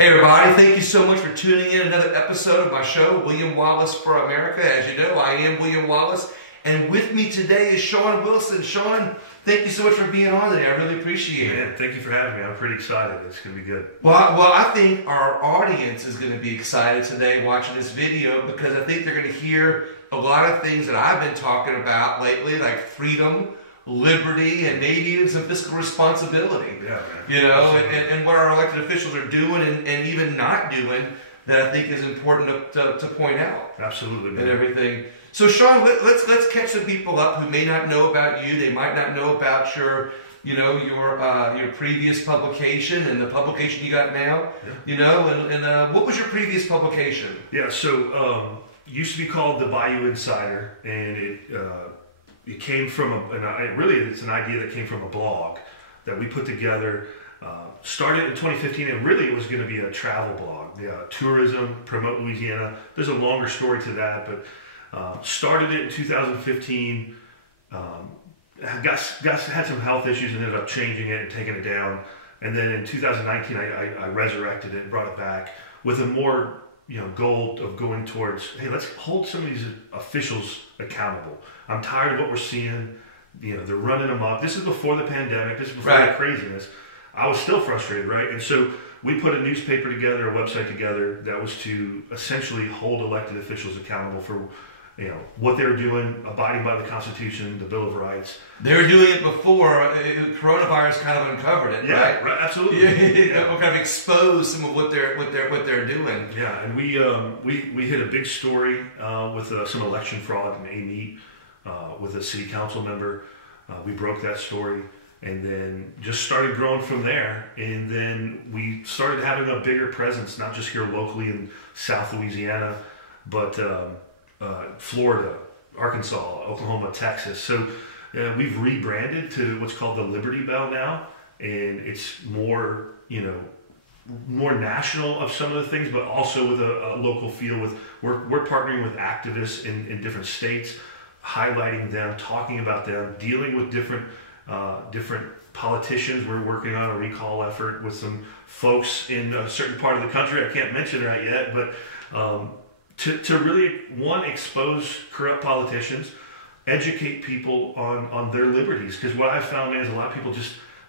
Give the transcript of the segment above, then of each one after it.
Hey everybody, thank you so much for tuning in another episode of my show, William Wallace for America. As you know, I am William Wallace, and with me today is Shawn Wilson. Shawn, thank you so much for being on today. I really appreciate it. Thank you for having me. I'm pretty excited. It's going to be good. Well, I think our audience is going to be excited today watching this video because I think they're going to hear a lot of things that I've been talking about lately, like freedom, liberty, and maybe even some fiscal responsibility. Yeah, man. You know, and what our elected officials are doing and even not doing that I think is important to point out. Absolutely, man. And everything. So, Shawn, let's catch some people up who may not know about you. They might not know about your previous publication and the publication you got now. Yeah. You know, and what was your previous publication? Yeah, so it used to be called the Bayou Insider, and it came from it's an idea that came from a blog that we put together. Started in 2015, and really it was going to be a travel blog, tourism, promote Louisiana. There's a longer story to that, but started it in 2015. Had some health issues and ended up changing it and taking it down. And then in 2019, I resurrected it and brought it back with a more goal of going towards, hey, let's hold some of these officials accountable. I'm tired of what we're seeing. They're running amok. This is before the pandemic. This is before the craziness. I was still frustrated, right? And so we put a newspaper together, a website together that was to essentially hold elected officials accountable for what they're doing, abiding by the Constitution, the Bill of Rights. They were doing it before coronavirus kind of uncovered it, right? Right, absolutely. Kind of exposed some of what they're doing. Yeah, and we hit a big story with some election fraud in A-Meet with a city council member. We broke that story and then just started growing from there. And then we started having a bigger presence, not just here locally in South Louisiana, but Florida, Arkansas, Oklahoma, Texas. So we've rebranded to what's called the Liberty Bell now, and it's more national of some of the things, but also with a local feel. We're partnering with activists in different states, highlighting them, talking about them, dealing with different politicians. We're working on a recall effort with some folks in a certain part of the country. I can't mention right yet, but to really, expose corrupt politicians, educate people on their liberties. Because what I've found is a lot of people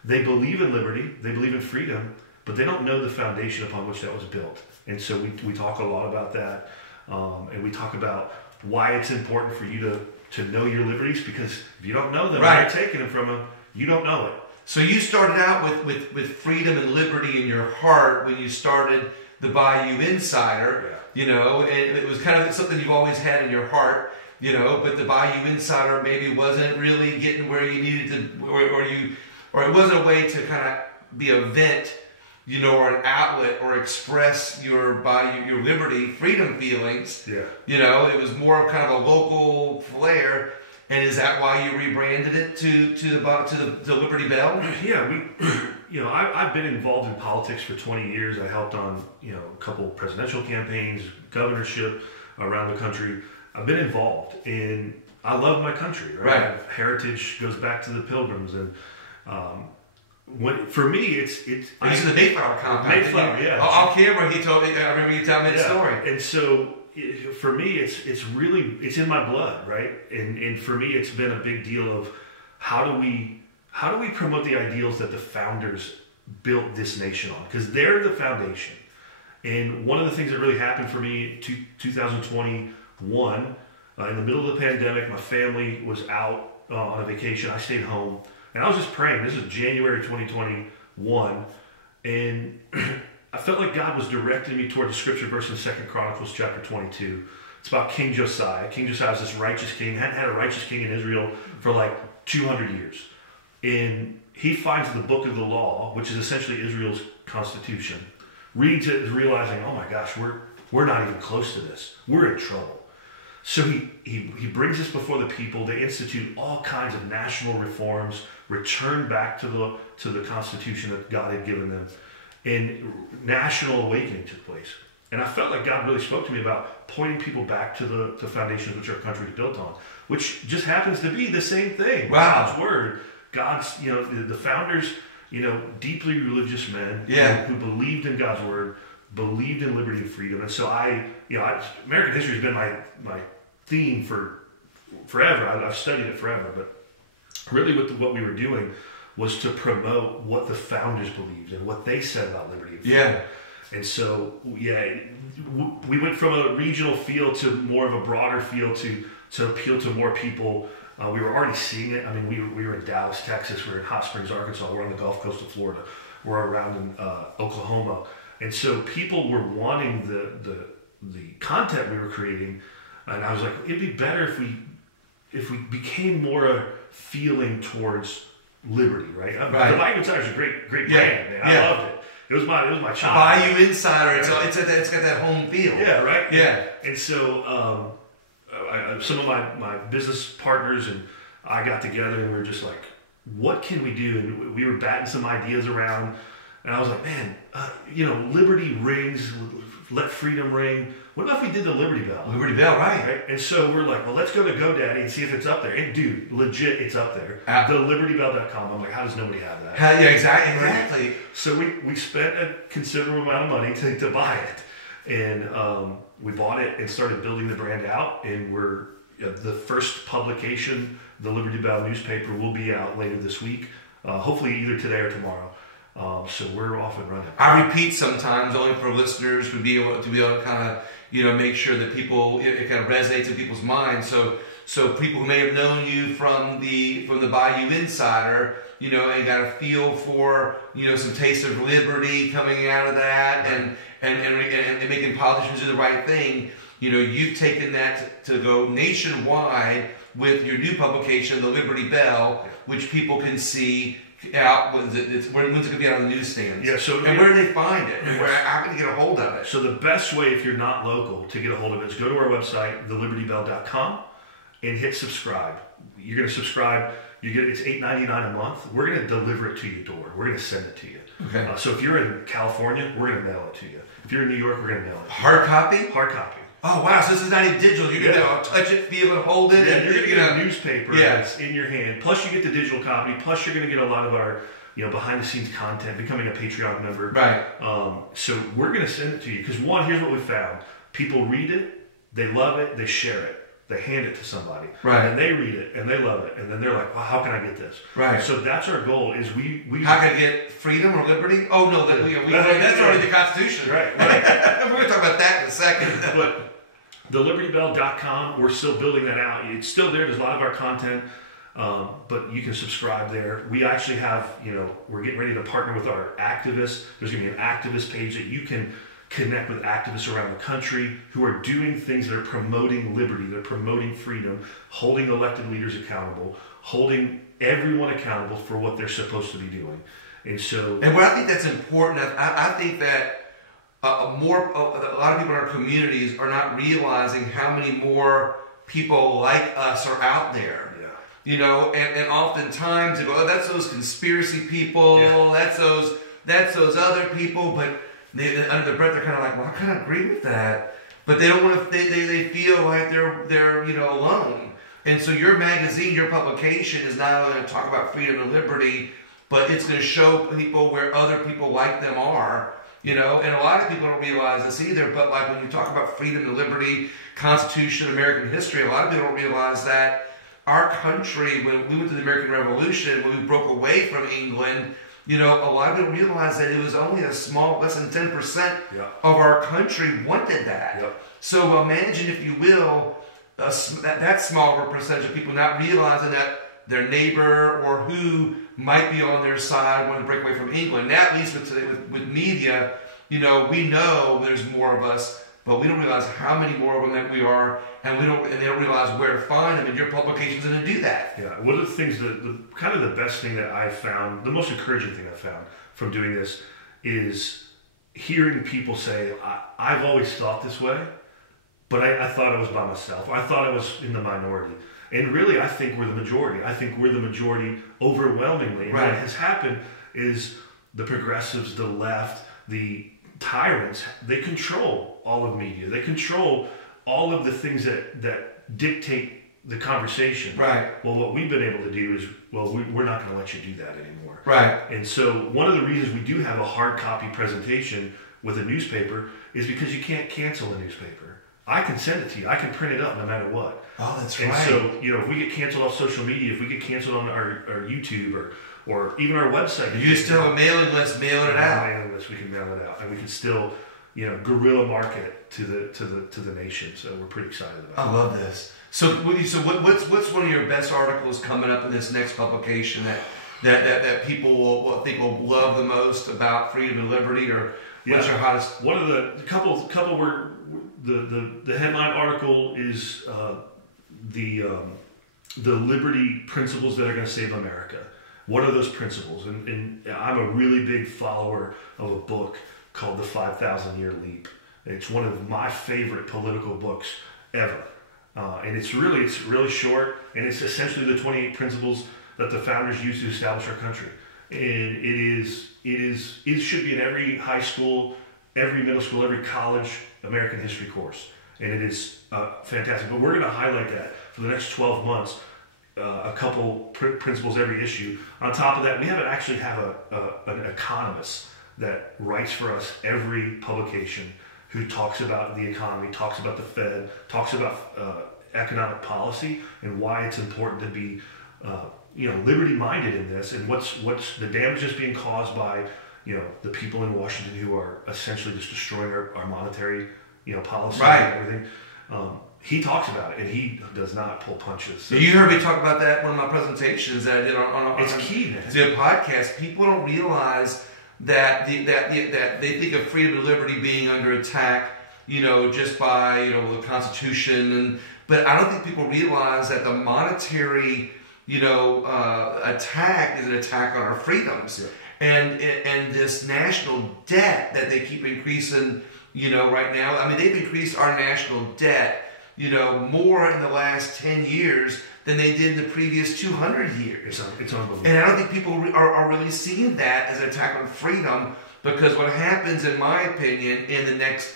they believe in liberty, they believe in freedom, but they don't know the foundation upon which that was built. And so we talk a lot about that, and we talk about why it's important for you to know your liberties, because if you don't know them, and you're taking them from them, you don't know it. So you started out with freedom and liberty in your heart when you started the Bayou Insider, and it was kind of something you've always had in your heart, but the Bayou Insider maybe wasn't really getting where you needed to, or it wasn't a way to kind of be a vent, or an outlet, or express your liberty, freedom feelings. Yeah. It was more of kind of a local flair. And is that why you rebranded it to the Liberty Bell? Yeah, I've been involved in politics for 20 years. I helped on a couple presidential campaigns, governorship around the country. I've been involved, and I love my country. Right. Heritage goes back to the Pilgrims, and for me, it's the Mayflower compound. Mayflower, yeah. Off camera, he told me. I remember you telling me the story. And so, for me, it's in my blood, right? And for me, it's been a big deal of how do we promote the ideals that the founders built this nation on, because they're the foundation. And one of the things that really happened for me, 2021, in the middle of the pandemic, my family was out on a vacation. I stayed home, and I was just praying. This is January 2021, and I felt like God was directing me toward the scripture verse in 2 Chronicles chapter 22. It's about King Josiah. King Josiah was this righteous king, hadn't had a righteous king in Israel for like 200 years. And he finds the book of the law, which is essentially Israel's constitution, reads it and realizing, oh my gosh, we're not even close to this. We're in trouble. So he brings this before the people. They institute all kinds of national reforms, return back to the constitution that God had given them. And national awakening took place. And I felt like God really spoke to me about pointing people back to the foundations which our country is built on, which just happens to be the same thing. Wow. God's word. God's, the founders, deeply religious men who believed in God's word. believed in liberty and freedom. And so American history has been my theme for forever. I've studied it forever, but really what we were doing was to promote what the founders believed and what they said about liberty and freedom. Yeah. And so, we went from a regional feel to more of a broader feel to appeal to more people. We were already seeing it. I mean, we were in Dallas, Texas. We were in Hot Springs, Arkansas. We're on the Gulf Coast of Florida. We're around in Oklahoma. And so people were wanting the content we were creating. And I was like, it'd be better if we became more a feeling towards liberty, right? The Bayou Insider is a great brand, man. I loved it. It was my child. Bayou Insider. It's got that home feel. Yeah, right. Yeah. And so some of my business partners and I got together and we were just like, what can we do? And we were batting some ideas around. And I was like, man, liberty rings, let freedom ring. What about if we did the Liberty Bell? Liberty Bell, right. And so we're like, well, let's go to GoDaddy and see if it's up there. And dude, legit, it's up there. TheLibertyBell.com. I'm like, how does nobody have that? Yeah, exactly. So we spent a considerable amount of money to buy it. And we bought it and started building the brand out. And we're the first publication, the Liberty Bell newspaper, will be out later this week. Hopefully either today or tomorrow. So we're off and running. I repeat sometimes only for listeners to be able to kind of make sure that it kind of resonates in people's minds. So people who may have known you from the Bayou Insider, and got a feel for some taste of liberty coming out of that, and making politicians do the right thing. You've taken that to go nationwide with your new publication, the Liberty Bell, which people can see out. When's it going to be on the newsstands? Yeah. And where do they find it? And how can you get a hold of it? So the best way, if you're not local, to get a hold of it is go to our website, thelibertybell.com, and hit subscribe. You're going to subscribe. It's $8.99 a month. We're going to deliver it to your door. We're going to send it to you. Okay. So if you're in California, we're going to mail it to you. If you're in New York, we're going to mail it. Hard copy? Hard copy. Oh, wow. So this is not even digital. You're going to touch it, feel it, hold it. Yeah, and you're going to get a newspaper that's in your hand. Plus, you get the digital copy. Plus, you're going to get a lot of our behind-the-scenes content, becoming a Patreon member. Right. So we're going to send it to you. Because, one, here's what we found. People read it. They love it. They share it. They hand it to somebody. Right. And they read it. And they love it. And then they're like, well, how can I get this? Right. So that's our goal is we how can I get freedom or liberty? Oh, no. That's already the Constitution. Right. We're going to talk about that in a second. But thelibertybell.com, we're still building that out. It's still there. There's a lot of our content, but you can subscribe there. We actually have, we're getting ready to partner with our activists. There's going to be an activist page that you can connect with activists around the country who are doing things that are promoting liberty, they're promoting freedom, holding elected leaders accountable, holding everyone accountable for what they're supposed to be doing. And what I think that's important, I think that a lot of people in our communities are not realizing how many more people like us are out there. Yeah. And oftentimes they go, oh, that's those conspiracy people, that's those other people, but under their breath they're kind of like, well, I kind of agree with that, but they don't want to. They feel like they're alone. And so your magazine, your publication, is not only going to talk about freedom and liberty, but it's going to show people where other people like them are. And a lot of people don't realize this either, but like when you talk about freedom and liberty, Constitution, American history, a lot of people don't realize that our country, when we went to the American Revolution, when we broke away from England, a lot of people realize that it was only a small, less than 10% of our country wanted that. Yep. So imagine, if you will, that smaller percentage of people not realizing that their neighbor or who might be on their side wanting to break away from England. Now, at least with media, we know there's more of us, but we don't realize how many more of them that we are, and they don't realize where to find them. And your publication's going to do that. Yeah, one of the things kind of the best thing that I've found, the most encouraging thing I've found from doing this, is hearing people say, "I've always thought this way, but I thought I was by myself. I thought I was in the minority." And really, I think we're the majority. I think we're the majority overwhelmingly. And what has happened is the progressives, the left, the tyrants, they control all of media. They control all of the things that dictate the conversation. Right. Well, what we've been able to do is, we're not going to let you do that anymore. Right. And so one of the reasons we do have a hard copy presentation with a newspaper is because you can't cancel a newspaper. I can send it to you. I can print it up no matter what. Oh, that's and right. So, if we get canceled off social media, if we get canceled on our YouTube or even our website. You still have a mailing list, mailing it out. Mailing list, we can mail it out. And we can still, guerrilla market to the nation. So we're pretty excited about it. I love this. So what's one of your best articles coming up in this next publication that people will love the most about freedom and liberty, or what's your hottest? One of the couple were the headline article is the liberty principles that are going to save America. What are those principles? And I'm a really big follower of a book called The 5,000-Year Leap. It's one of my favorite political books ever. And it's really short, and it's essentially the 28 principles that the founders used to establish our country. And it should be in every high school, every middle school, every college American history course. And it is fantastic. But we're going to highlight that for the next 12 months, a couple principles every issue. On top of that, we actually have an economist that writes for us every publication, who talks about the economy, talks about the Fed, talks about economic policy and why it's important to be, liberty-minded in this, and what's the damage that's being caused by, the people in Washington who are essentially just destroying our monetary, policy and everything. He talks about it, and he does not pull punches. So you heard me talk about that in one of my presentations that I did on it's key, man. To a podcast. People don't realize that that they think of freedom and liberty being under attack, just by the Constitution, but I don't think people realize that the monetary, attack is an attack on our freedoms, and this national debt that they keep increasing, right now. I mean, they've increased our national debt, more in the last 10 years than they did in the previous 200 years. It's unbelievable. And I don't think people are really seeing that as an attack on freedom, because what happens, in my opinion, in the next,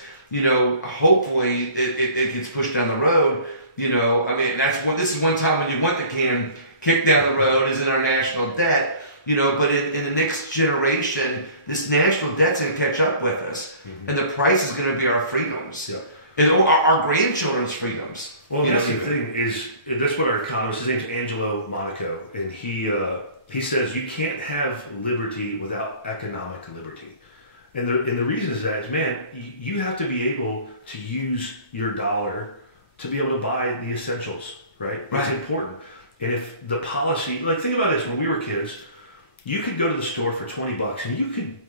hopefully it gets pushed down the road, this is one time when you want the can kicked down the road, is in our national debt, but in the next generation, this national debt's going to catch up with us. Mm-hmm. And the price is going to be our freedoms. Yeah. And our grandchildren's freedoms. Well, that's the thing is, that's what our economist, his name's Angelo Monaco, and he says you can't have liberty without economic liberty. And the reason is that, man, you have to be able to use your dollar to be able to buy the essentials, right? It's important. And if the policy, think about this, when we were kids, you could go to the store for $20 and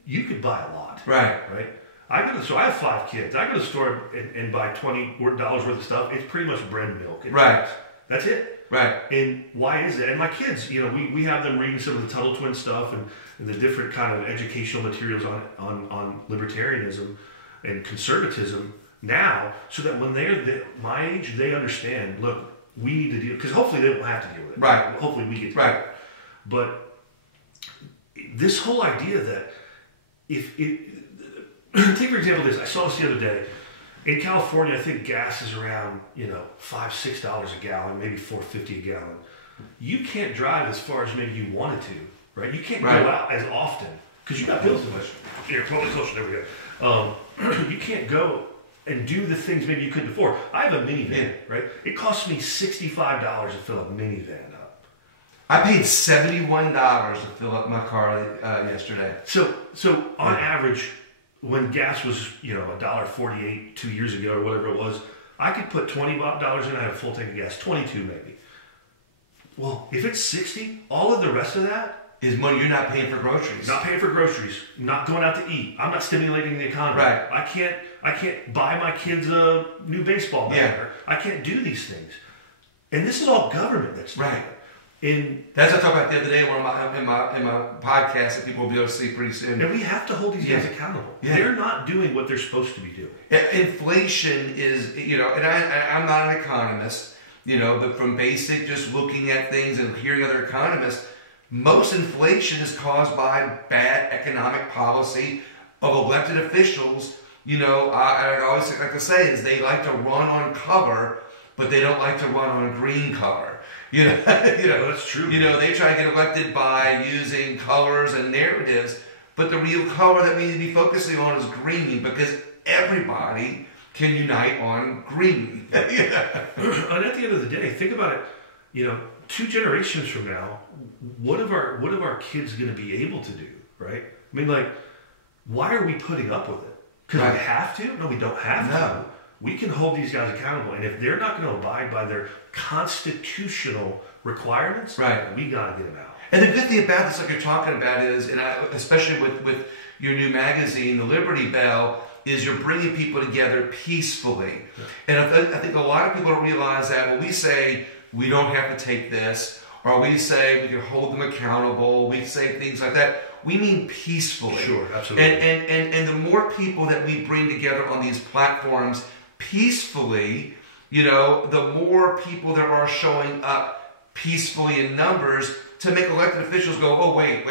you could buy a lot. Right. I have 5 kids. I go to the store and buy $20 worth of stuff. It's pretty much bread and milk. Right. That's it. Right. And why is it? And my kids, we have them reading some of the Tuttle Twin stuff and the different kind of educational materials on libertarianism and conservatism now, so that when they're my age, they understand, look, we need to deal, because hopefully they won't have to deal with it. Right. Hopefully we get to right. do it. But this whole idea that take for example this, I saw this the other day. In California, I think gas is around, $5-6 a gallon, maybe $4.50 a gallon. You can't drive as far as maybe you wanted to, right? You can't go out as often because you got bills to push. Here, probably closer. There we go. You can't go and do the things maybe you could before. I have a minivan, right? It costs me $65 to fill a minivan up. I paid $71 to fill up my car yesterday. So on average, when gas was, $1.48 2 years ago or whatever it was, I could put $20 in and I have a full tank of gas, 22 maybe. Well, if it's 60, all of the rest of that is money you're not paying for groceries. Not paying for groceries, not going out to eat. I'm not stimulating the economy. Right. I can't buy my kids a new baseball bat. Yeah. I can't do these things. And this is all government that's doing it. That's what I talked about the other day in my podcast that people will be able to see pretty soon. And we have to hold these guys accountable. Yeah. They're not doing what they're supposed to be doing. Inflation is, and I'm not an economist, but from basic just looking at things and hearing other economists, most inflation is caused by bad economic policy of elected officials. I always like to say is they like to run on cover, but they don't like to run on green cover. That's true. They try to get elected by using colors and narratives, But the real color that we need to be focusing on is green, because everybody can unite on green. And at the end of the day, think about it. 2 generations from now, what are our kids going to be able to do? Right? I mean, like, why are we putting up with it? Because we have to? No, we don't have to. We can hold these guys accountable, and if they're not going to abide by their constitutional requirements, we got to get them out. And the good thing about this, like you're talking about, is, and especially with your new magazine, The Liberty Bell, is you're bringing people together peacefully. And I think a lot of people don't realize that when we say we don't have to take this, or we say we can hold them accountable, we say things like that, we mean peacefully. Sure, absolutely. And the more people that we bring together on these platforms peacefully, the more people there are showing up peacefully in numbers to make elected officials go, oh, wait.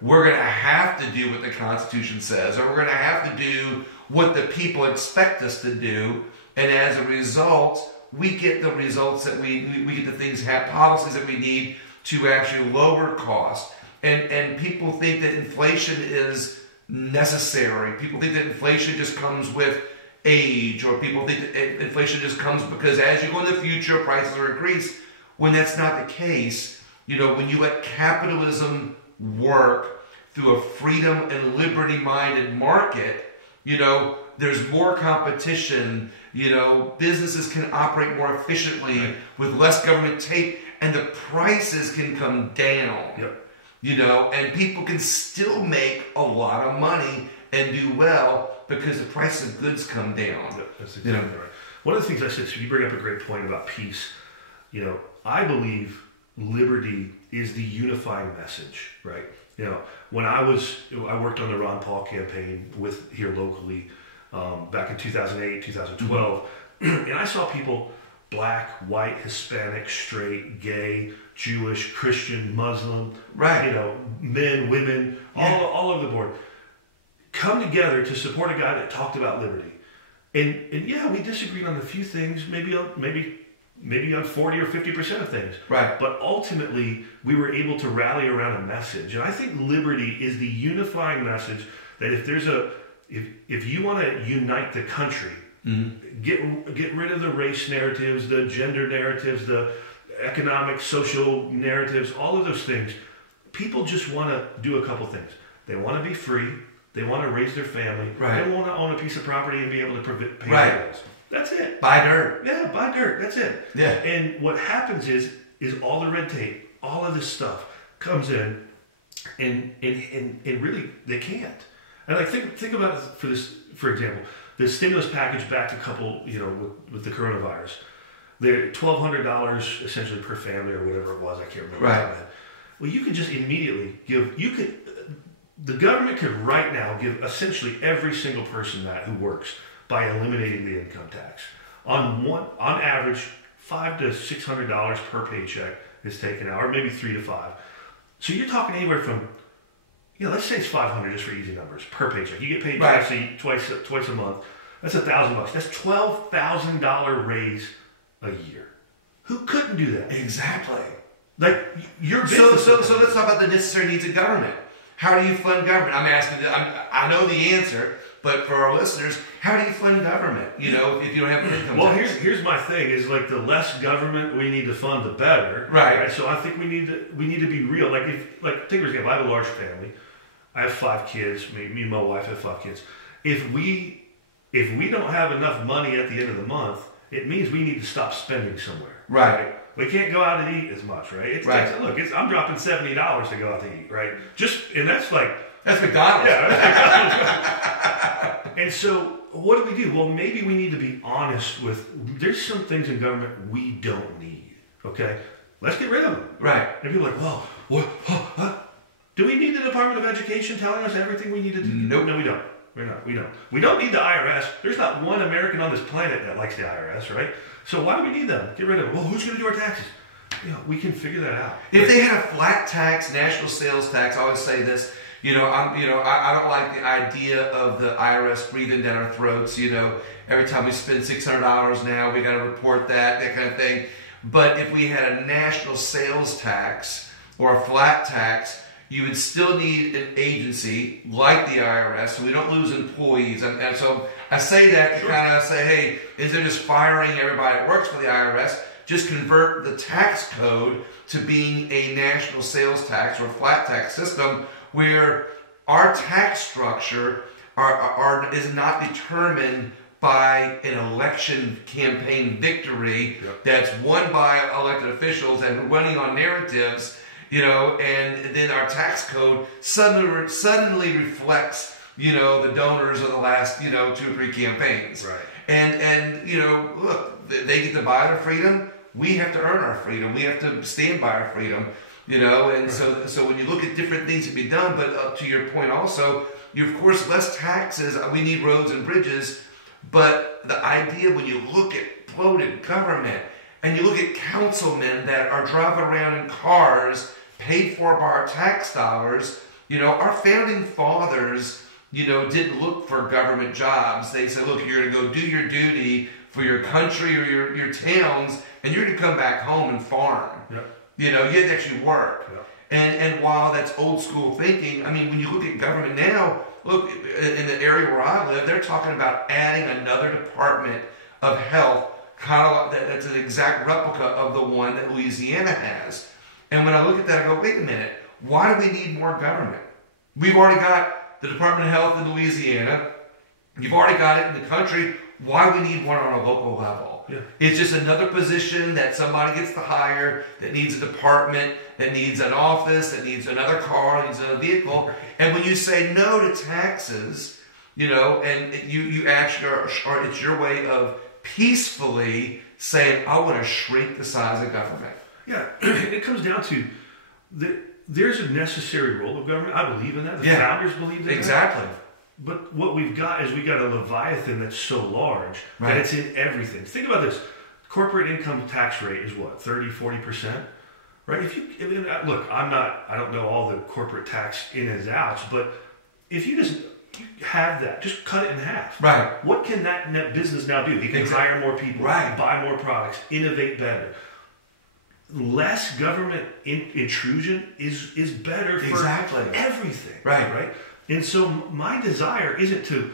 We're going to have to do what the Constitution says, or we're going to have to do what the people expect us to do. And as a result, we get the results that we get the things, policies that we need to actually lower costs. And people think that inflation is necessary. People think that inflation just comes with age, or people think that inflation just comes because as you go in the future, prices are increased. When that's not the case, when you let capitalism work through a freedom and liberty-minded market, there's more competition. Businesses can operate more efficiently with less government tape, and the prices can come down. And people can still make a lot of money and do well because the price of goods come down. That's exactly right. One of the things I said, so you bring up a great point about peace. I believe liberty is the unifying message, right? When I worked on the Ron Paul campaign here locally back in 2008, 2012, and I saw people, black, white, Hispanic, straight, gay, Jewish, Christian, Muslim, men, women, all over the board, come together to support a guy that talked about liberty. And we disagreed on a few things, maybe on 40 or 50% of things. Right. But ultimately, we were able to rally around a message. And I think liberty is the unifying message that if you want to unite the country, get rid of the race narratives, the gender narratives, the economic, social narratives, all of those things. People just want to do a couple things. They want to be free. They want to raise their family. Right. They want to own a piece of property and be able to pay their bills. That's it. Buy dirt. Yeah, buy dirt. That's it. Yeah. And what happens is all the red tape, all of this stuff comes in, and really they can't. And I think about it for example, the stimulus package backed a couple, with the coronavirus. They're $1,200 essentially per family or whatever it was. I can't remember. Right. Well, you could just immediately the government could right now give essentially every single person who works by eliminating the income tax. On average, $500 to $600 per paycheck is taken out, or maybe $300 to $500. So you're talking anywhere from, let's say it's $500 just for easy numbers per paycheck. You get paid twice a month. That's $1,000. That's $12,000 raise a year. Who couldn't do that? Exactly. Like your business. So let's talk about the necessary needs of government. How do you fund government? I'm asking. I know the answer, but for our listeners, how do you fund government? If you don't have an income tax. Here's my thing: is like the less government we need to fund, the better. Right. So I think we need to be real. Take for example, I have a large family. I have 5 kids. Me and my wife have 5 kids. If we don't have enough money at the end of the month, it means we need to stop spending somewhere. Right. We can't go out and eat as much, right? I'm dropping $70 to go out to eat, right? That's McDonald's. Yeah, that's McDonald's. And so, what do? Well, maybe we need to be honest there's some things in government we don't need, okay? Let's get rid of them. Right. And people are like, well, what? Huh? Do we need the Department of Education telling us everything we need to do? Nope. No, we don't. We don't need the IRS. There's not one American on this planet that likes the IRS, right? So why do we need them? Get rid of them. Well, who's going to do our taxes? We can figure that out. If they had a flat tax, national sales tax, I always say this. I don't like the idea of the IRS breathing down our throats. Every time we spend $600 now, we got to report that kind of thing. But if we had a national sales tax or a flat tax, you would still need an agency like the IRS so we don't lose employees. And so I say that to kind of say, hey, instead of just firing everybody that works for the IRS, just convert the tax code to being a national sales tax or flat tax system where our tax structure is not determined by an election campaign victory that's won by elected officials and running on narratives, and then our tax code suddenly reflects, the donors of the last, 2 or 3 campaigns. Right. And look, they get to buy their freedom. We have to earn our freedom. We have to stand by our freedom, and right. So when you look at different things to be done, but to your point also, of course, less taxes, we need roads and bridges, but the idea when you look at bloated government and you look at councilmen that are driving around in cars paid for by our tax dollars, our founding fathers, didn't look for government jobs. They said, look, you're going to go do your duty for your country or your towns, and you're going to come back home and farm. Yep. You had to actually work. Yep. And while that's old school thinking, I mean, when you look at government now, look, in the area where I live, they're talking about adding another department of health, kind of like that's an exact replica of the one that Louisiana has. And when I look at that, I go, wait a minute, why do we need more government? We've already got the Department of Health in Louisiana. You've already got it in the country. Why do we need one on a local level? Yeah. It's just another position that somebody gets to hire that needs a department, that needs an office, that needs another car, that needs another vehicle. And when you say no to taxes, and you actually it's your way of peacefully saying, I want to shrink the size of government. Yeah, it comes down to there's a necessary role of government. I believe in that. The founders believe in exactly. That. But what we've got is a Leviathan that's so large that it's in everything. Think about this. Corporate income tax rate is what, 30-40%? Right? Look, I don't know all the corporate tax in and outs, but if you just have that, just cut it in half. Right. What can that net business now do? He can hire more people, buy more products, innovate better. Less government intrusion is better for everything. Right. And so my desire isn't to,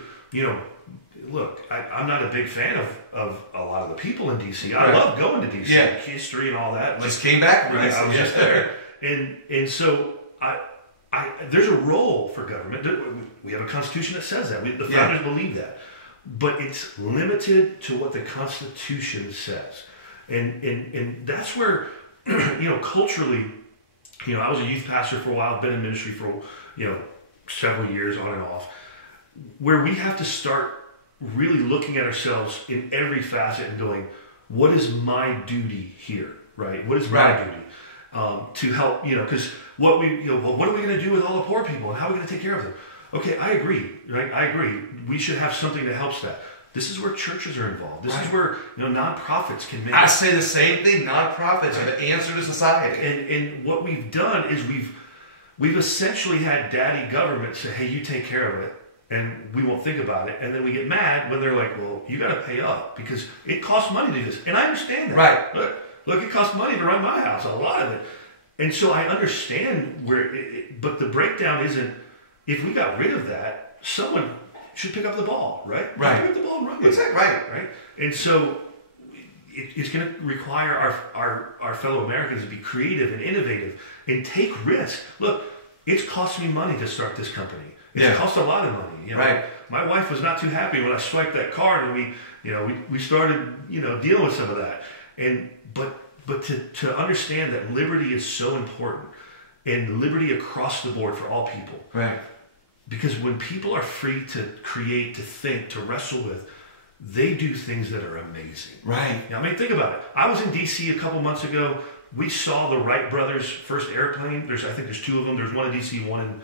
look, I'm not a big fan of a lot of the people in D.C. I love going to D.C. History and all that. Just came back from D.C. I was just there. And so there's a role for government. We have a Constitution that says that. The founders believe that. But it's limited to what the Constitution says. And that's where, culturally, I was a youth pastor for a while, been in ministry for, several years on and off, where we have to start really looking at ourselves in every facet and going, what is my duty here, right? What is my duty to help, because what are we going to do with all the poor people and how are we going to take care of them? Okay, I agree, right? I agree. We should have something that helps that. This is where churches are involved. This is where nonprofits can make. I say the same thing. Nonprofits are the answer to society. And what we've done is we've essentially had daddy government say, hey, you take care of it, and we won't think about it. And then we get mad when they're like, well, you got to pay up because it costs money to do this. And I understand that. Right. Look, it costs money to run my house, a lot of it. And so I understand but the breakdown isn't, if we got rid of that, someone should pick up the ball, right? Right. Pick up the ball and run with it. Right. And so it's going to require our fellow Americans to be creative and innovative and take risks. Look, it's cost me money to start this company. It's cost a lot of money. Right. My wife was not too happy when I swiped that card, and we started dealing with some of that. And but to understand that liberty is so important, and liberty across the board for all people. Right. Because when people are free to create, to think, to wrestle with, they do things that are amazing. Right. Now, think about it. I was in D.C. a couple months ago. We saw the Wright brothers' first airplane. I think there's 2 of them. There's one in D.C., one in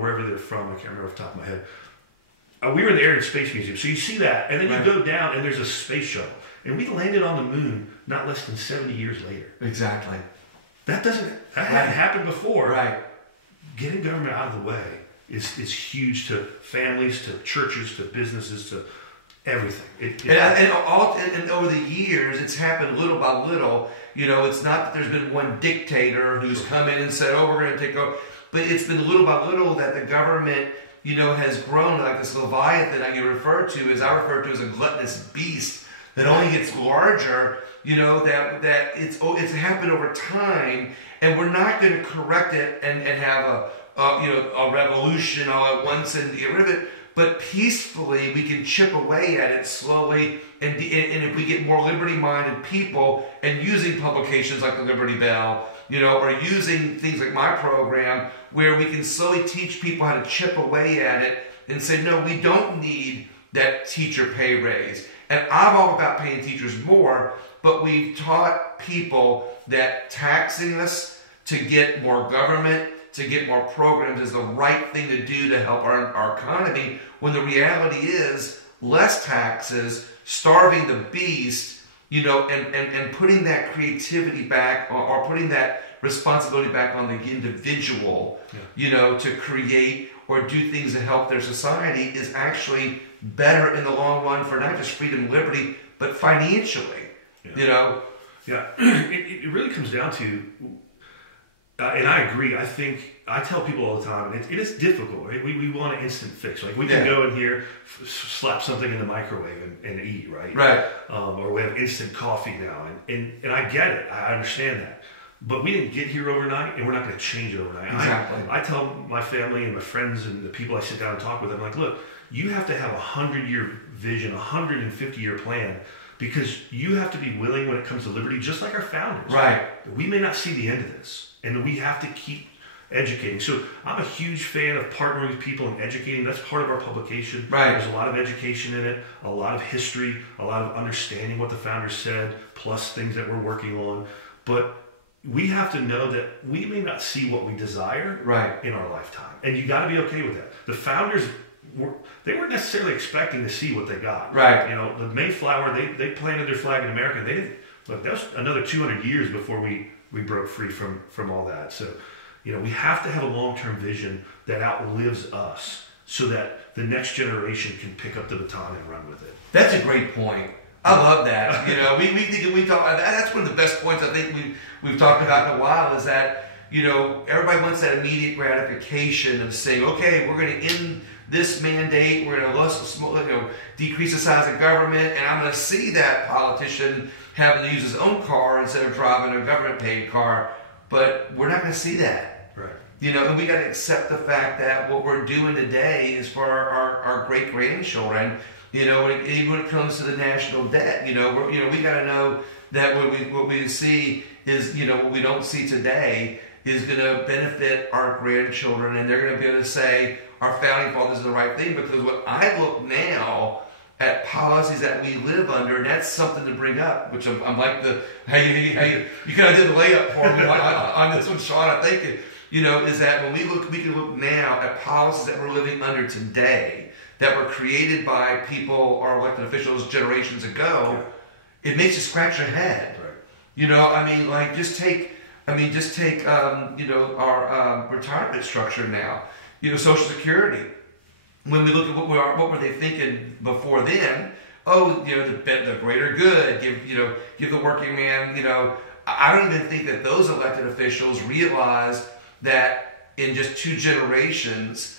wherever they're from. I can't remember off the top of my head. We were in the Air and Space Museum. So you see that, and then you go down, and there's a space shuttle. And we landed on the moon not less than 70 years later. Exactly. That hadn't happened before. Right. Getting government out of the way is huge to families, to churches, to businesses, to everything. And over the years, it's happened little by little. It's not that there's been one dictator who's come in and said, oh, we're going to take over. but it's been little by little that the government, has grown, like this Leviathan that you refer to, as I refer to as a gluttonous beast that only gets larger, that it's happened over time, and we're not going to correct it and have a revolution all at once and get rid of it, but peacefully we can chip away at it slowly, and if we get more liberty-minded people and using publications like the Liberty Bell, or using things like my program, where we can slowly teach people how to chip away at it and say, no, we don't need that teacher pay raise. And I'm all about paying teachers more, but we've taught people that taxing us to get more government, to get more programs is the right thing to do to help our economy, when the reality is less taxes, starving the beast, and putting that creativity back, or putting that responsibility back on the individual, to create or do things to help their society is actually better in the long run for not just freedom and liberty, but financially, Yeah, it really comes down to, and I agree, I tell people all the time, and it is difficult, right? We want an instant fix. Like, we can go in here, slap something in the microwave and eat, right? Right. Or we have instant coffee now, and I get it. I understand that. But we didn't get here overnight, and we're not going to change it overnight. Exactly. I tell my family and my friends and the people I sit down and talk with, I'm like, look, you have to have a 100-year vision, a 150-year plan, because you have to be willing when it comes to liberty, just like our founders. Right. We may not see the end of this, and we have to keep educating. So I'm a huge fan of partnering with people and educating. That's part of our publication. Right. There's a lot of education in it, a lot of history, a lot of understanding what the founders said, plus things that we're working on. But we have to know that we may not see what we desire in our lifetime. And you got to be okay with that. The founders, they weren't necessarily expecting to see what they got. Right. The Mayflower, they planted their flag in America. They didn't, look, that was another 200 years before we broke free from all that. So, we have to have a long-term vision that outlives us, so that the next generation can pick up the baton and run with it. That's a great point. I love that. We talk. That's one of the best points I think we've talked about in a while. Is that everybody wants that immediate gratification of saying, okay, we're going to end this mandate, we're going to decrease the size of government, and I'm going to see that politician having to use his own car instead of driving a government-paid car. But we're not going to see that. Right. And we got to accept the fact that what we're doing today is for our great-grandchildren. Even when it comes to the national debt, we got to know that what we see is, what we don't see today is going to benefit our grandchildren, and they're going to be able to say our founding fathers did the right thing. Because what I look now at policies that we live under, and that's something to bring up, which I'm like hey, you kind of did the layup for me on this one, Shawn. I think is that when we can look now at policies that we're living under today, that were created by people, our elected officials, generations ago, it makes you scratch your head. Right. Just take our retirement structure now. Social Security. When we look at what were they thinking before then? The greater good. Give the working man. I don't even think that those elected officials realized that in just 2 generations,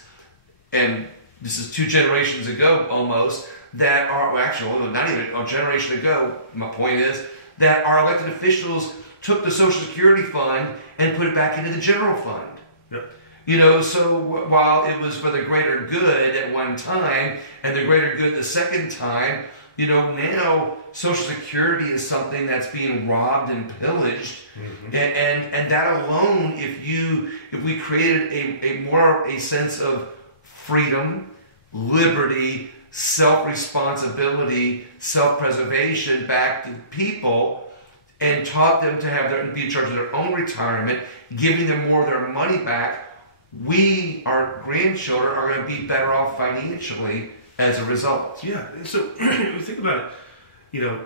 and this is 2 generations ago almost, that not even a generation ago, my point is, that our elected officials took the Social Security fund and put it back into the general fund. Yep. So while it was for the greater good at one time, and the greater good the second time, now Social Security is something that's being robbed and pillaged. Mm-hmm. And that alone, if we created a sense of freedom, liberty, self-responsibility, self-preservation back to people, and taught them to be in charge of their own retirement, giving them more of their money back, our grandchildren are going to be better off financially as a result. Yeah. So if you think about it,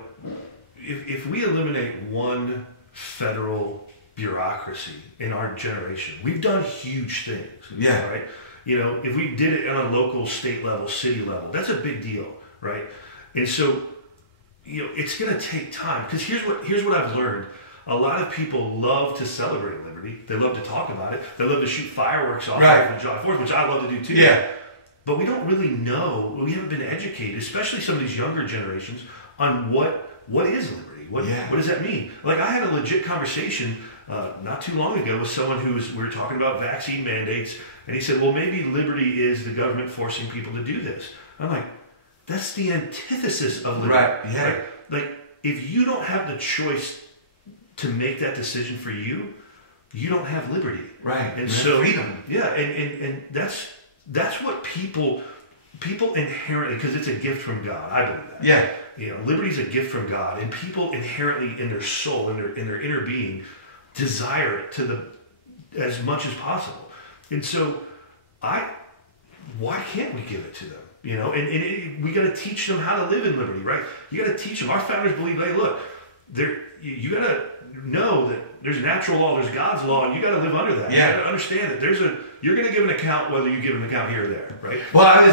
if we eliminate one federal bureaucracy in our generation, we've done huge things. Yeah. Right. If we did it on a local, state level, city level, that's a big deal, right? And so, it's going to take time, because here's what I've learned. a lot of people love to celebrate liberty. They love to talk about it. They love to shoot fireworks off Right. on July 4th, which I love to do too. Yeah. But we don't really know, we haven't been educated, especially some of these younger generations, on what is liberty? What does that mean? Like, I had a legit conversation not too long ago with someone we were talking about vaccine mandates, and he said, well, maybe liberty is the government forcing people to do this. I'm like, that's the antithesis of liberty. Right, yeah. Right? Like, if you don't have the choice to make that decision for you, you don't have liberty. Right. And so freedom. Yeah, and that's what people inherently, because it's a gift from God. I believe that. Yeah. You know, liberty is a gift from God, and people inherently in their soul, in their inner being, desire it as much as possible. And so, why can't we give it to them? You know, and we got to teach them how to live in liberty, right? You got to teach them. Our founders believe, hey, look, you got to know that there's natural law, there's God's law, and you got to live under that. Yeah. You got to understand that you're going to give an account whether you give an account here or there, right? Well, I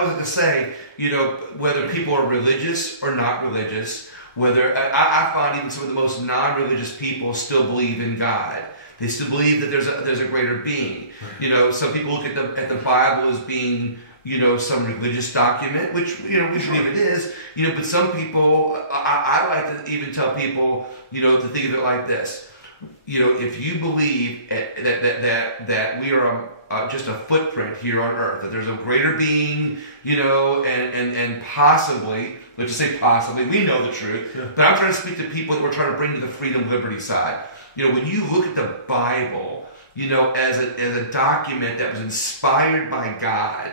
was going to say, you know, whether people are religious or not religious, whether I find even some of the most non-religious people still believe in God. They still believe that there's a greater being. Right. You know, some people look at the Bible as being, you know, some religious document, which, you know, we believe it is, you know, but some people, I like to even tell people, you know, to think of it like this. You know, if you believe that we are just a footprint here on earth, that there's a greater being, you know, and possibly, let's just say possibly, we know the truth, but I'm trying to speak to people that we're trying to bring to the freedom liberty side. You know, when you look at the Bible, you know, as a document that was inspired by God,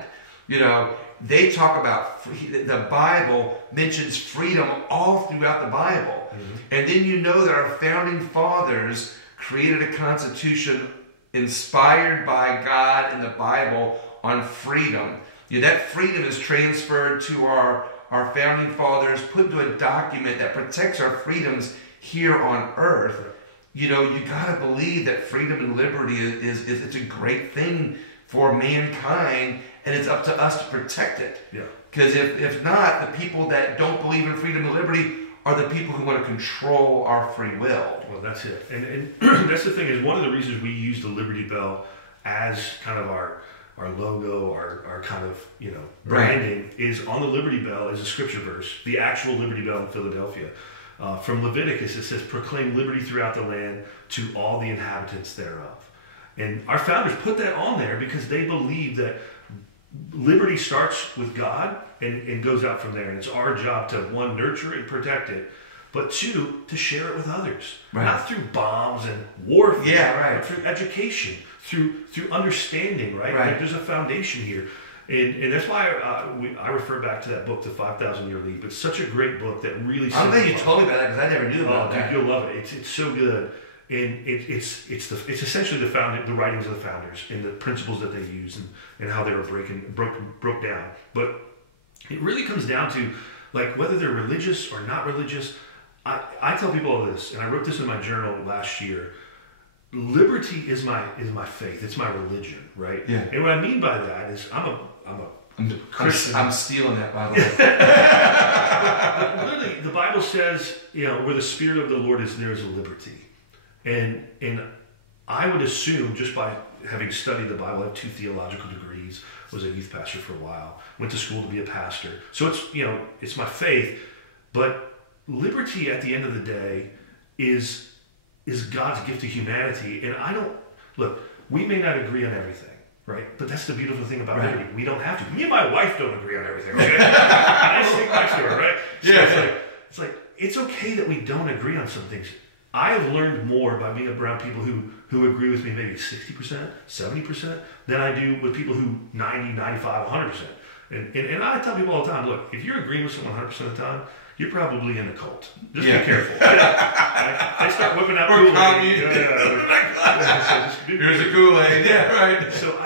you know, they talk about, the Bible mentions freedom all throughout the Bible. Mm-hmm. And then you know that our founding fathers created a constitution inspired by God in the Bible on freedom. You know, that freedom is transferred to our founding fathers, put into a document that protects our freedoms here on earth. You know, you got to believe that freedom and liberty is it's a great thing for mankind, and it's up to us to protect it. Yeah. Because if not, the people that don't believe in freedom and liberty are the people who want to control our free will. Well, that's it. And that's the thing, is one of the reasons we use the Liberty Bell as kind of our logo, our kind of, you know, branding, right, is on the Liberty Bell is a scripture verse, the actual Liberty Bell in Philadelphia. From Leviticus, it says, proclaim liberty throughout the land to all the inhabitants thereof. And our founders put that on there because they believe that liberty starts with God and goes out from there. And it's our job to, one, nurture it and protect it, but two, to share it with others. Right. Not through bombs and warfare, but through education, through understanding, right? Like, there's a foundation here. And that's why I refer back to that book, The 5,000-Year Leap. It's such a great book that really... I'm glad you told me about that, because I never knew about that. You'll love it. It's so good. And it's essentially the writings of the founders and the principles that they use and how they were broke down. But it really comes down to, like, whether they're religious or not religious. I tell people all this, and I wrote this in my journal last year. Liberty is my faith. It's my religion, right? Yeah. And what I mean by that is I'm a Christian. I'm stealing that, by the way. But literally, the Bible says, you know, where the Spirit of the Lord is, there is a liberty. And I would assume, just by having studied the Bible, I have 2 theological degrees, was a youth pastor for a while, went to school to be a pastor. So it's, you know, it's my faith. But liberty at the end of the day is God's gift to humanity. And look, we may not agree on everything, right? But that's the beautiful thing about liberty. We don't have to. Me and my wife don't agree on everything, okay? And I stick next to her, right? So it's okay that we don't agree on some things. I have learned more by being around people who agree with me maybe 60%, 70% than I do with people who 90, 95, 100%. And I tell people all the time, look, if you're agreeing with someone 100% of the time, you're probably in a cult. Just be careful. They start whipping out Kool-Aid. Here's a Kool-Aid. Yeah, right. So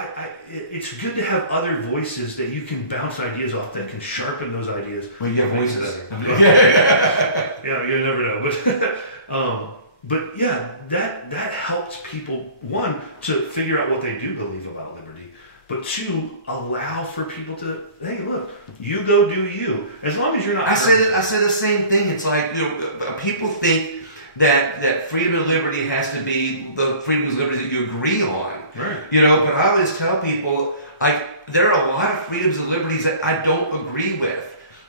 it's good to have other voices that you can bounce ideas off, that can sharpen those ideas. Well, you have voices. Yeah, you never know. But yeah, that helps people, one, to figure out what they do believe about liberty, but two, allow for people to, hey, look, you go do you. As long as you're not... I say the same thing. It's like, you know, people think that freedom and liberty has to be the freedom and liberty that you agree on. Right. You know, but I always tell people, like, there are a lot of freedoms and liberties that I don't agree with.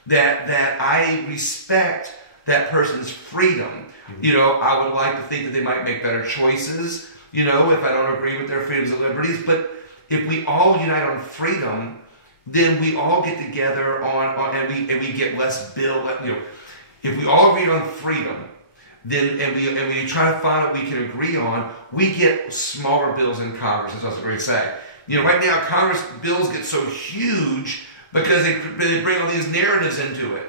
That I respect that person's freedom. You know, I would like to think that they might make better choices, you know, if I don't agree with their freedoms and liberties. But if we all unite on freedom, then we all get together and we get less bill. You know, if we all agree on freedom, then and we try to find what we can agree on, we get smaller bills in Congress. That's what I was going to say. You know, right now Congress bills get so huge because they bring all these narratives into it.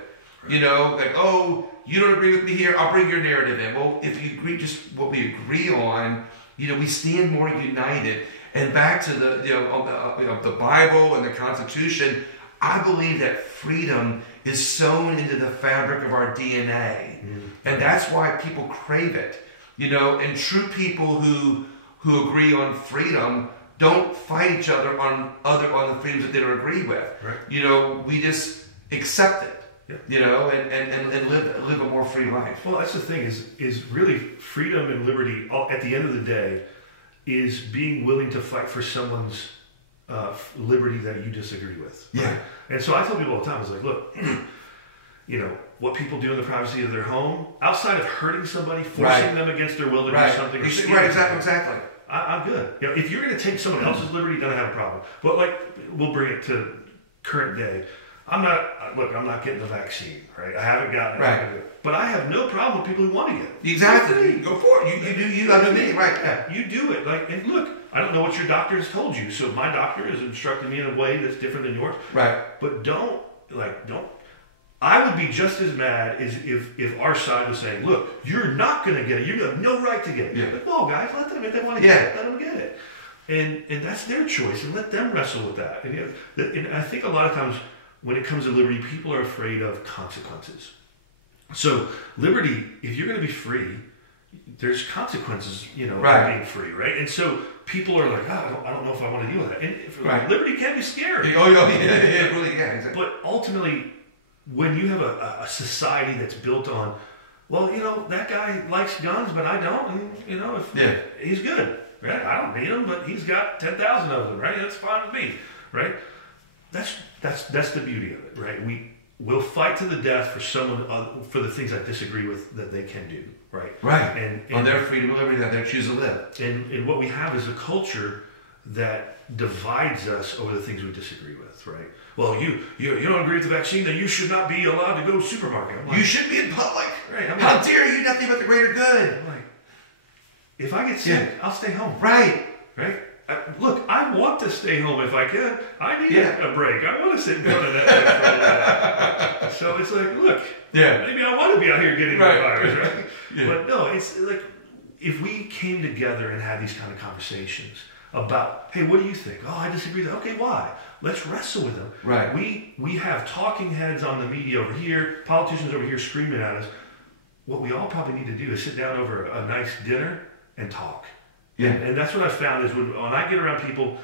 You know, like, oh, you don't agree with me here, I'll bring your narrative in. Well, if you agree just what we agree on, you know, we stand more united. And back to the Bible and the Constitution, I believe that freedom is sewn into the fabric of our DNA. And that's why people crave it. You know, and true people who agree on freedom don't fight each other on the freedoms that they don't agree with. Right. You know, we just accept it. Yeah. You know, and live a more free life. Well, that's the thing is really freedom and liberty. At the end of the day, is being willing to fight for someone's liberty that you disagree with. Yeah. Right? And so I tell people all the time, it's like, look, you know, what people do in the privacy of their home, outside of hurting somebody, forcing them against their will to do something. Right, exactly. I'm good. You know, if you're going to take someone else's liberty, then I have a problem. But like, we'll bring it to current day. I'm not getting the vaccine, right? I haven't gotten it. Right. But I have no problem with people who want to get it. Exactly. Go for it. You do you. I know me. Right. Yeah. You do it. Like, and look, I don't know what your doctor has told you. So my doctor has instructed me in a way that's different than yours. Right. But don't. I would be just as mad as if our side was saying, look, you're not going to get it. You have no right to get it. Yeah. Like, no, guys, let them. If they want to get it, let them get it. And that's their choice, and let them wrestle with that. And I think a lot of times when it comes to liberty, people are afraid of consequences. So liberty, if you're going to be free, there's consequences, you know, right. of being free, right? And so people are like, I don't know if I want to deal with that. And liberty can be scary. Oh, yeah, really, yeah. Exactly. But ultimately, when you have a society that's built on, well, you know, that guy likes guns, but I don't, and, you know, if he's good, right? I don't need them, but he's got 10,000 of them, right? That's fine with me, right? That's the beauty of it, right? We'll fight to the death for someone for the things I disagree with that they can do, right? Right. And on their freedom and liberty that they choose to live. And what we have is a culture that divides us over the things we disagree with, right? Well, you don't agree with the vaccine, then you should not be allowed to go to the supermarket. Like, you should be in public. Right. How dare you? Nothing but the greater good. I'm like, if I get sick, I'll stay home. Right. Right. Look, I want to stay home if I can. I need a break. I want to sit in front of that. So it's like, look, maybe I want to be out here getting the virus, right? Yeah. But no, it's like, if we came together and had these kind of conversations about, hey, what do you think? Oh, I disagree. Okay, why? Let's wrestle with them. Right. We have talking heads on the media over here, politicians over here screaming at us. What we all probably need to do is sit down over a nice dinner and talk. Yeah. And that's what I found is when I get around people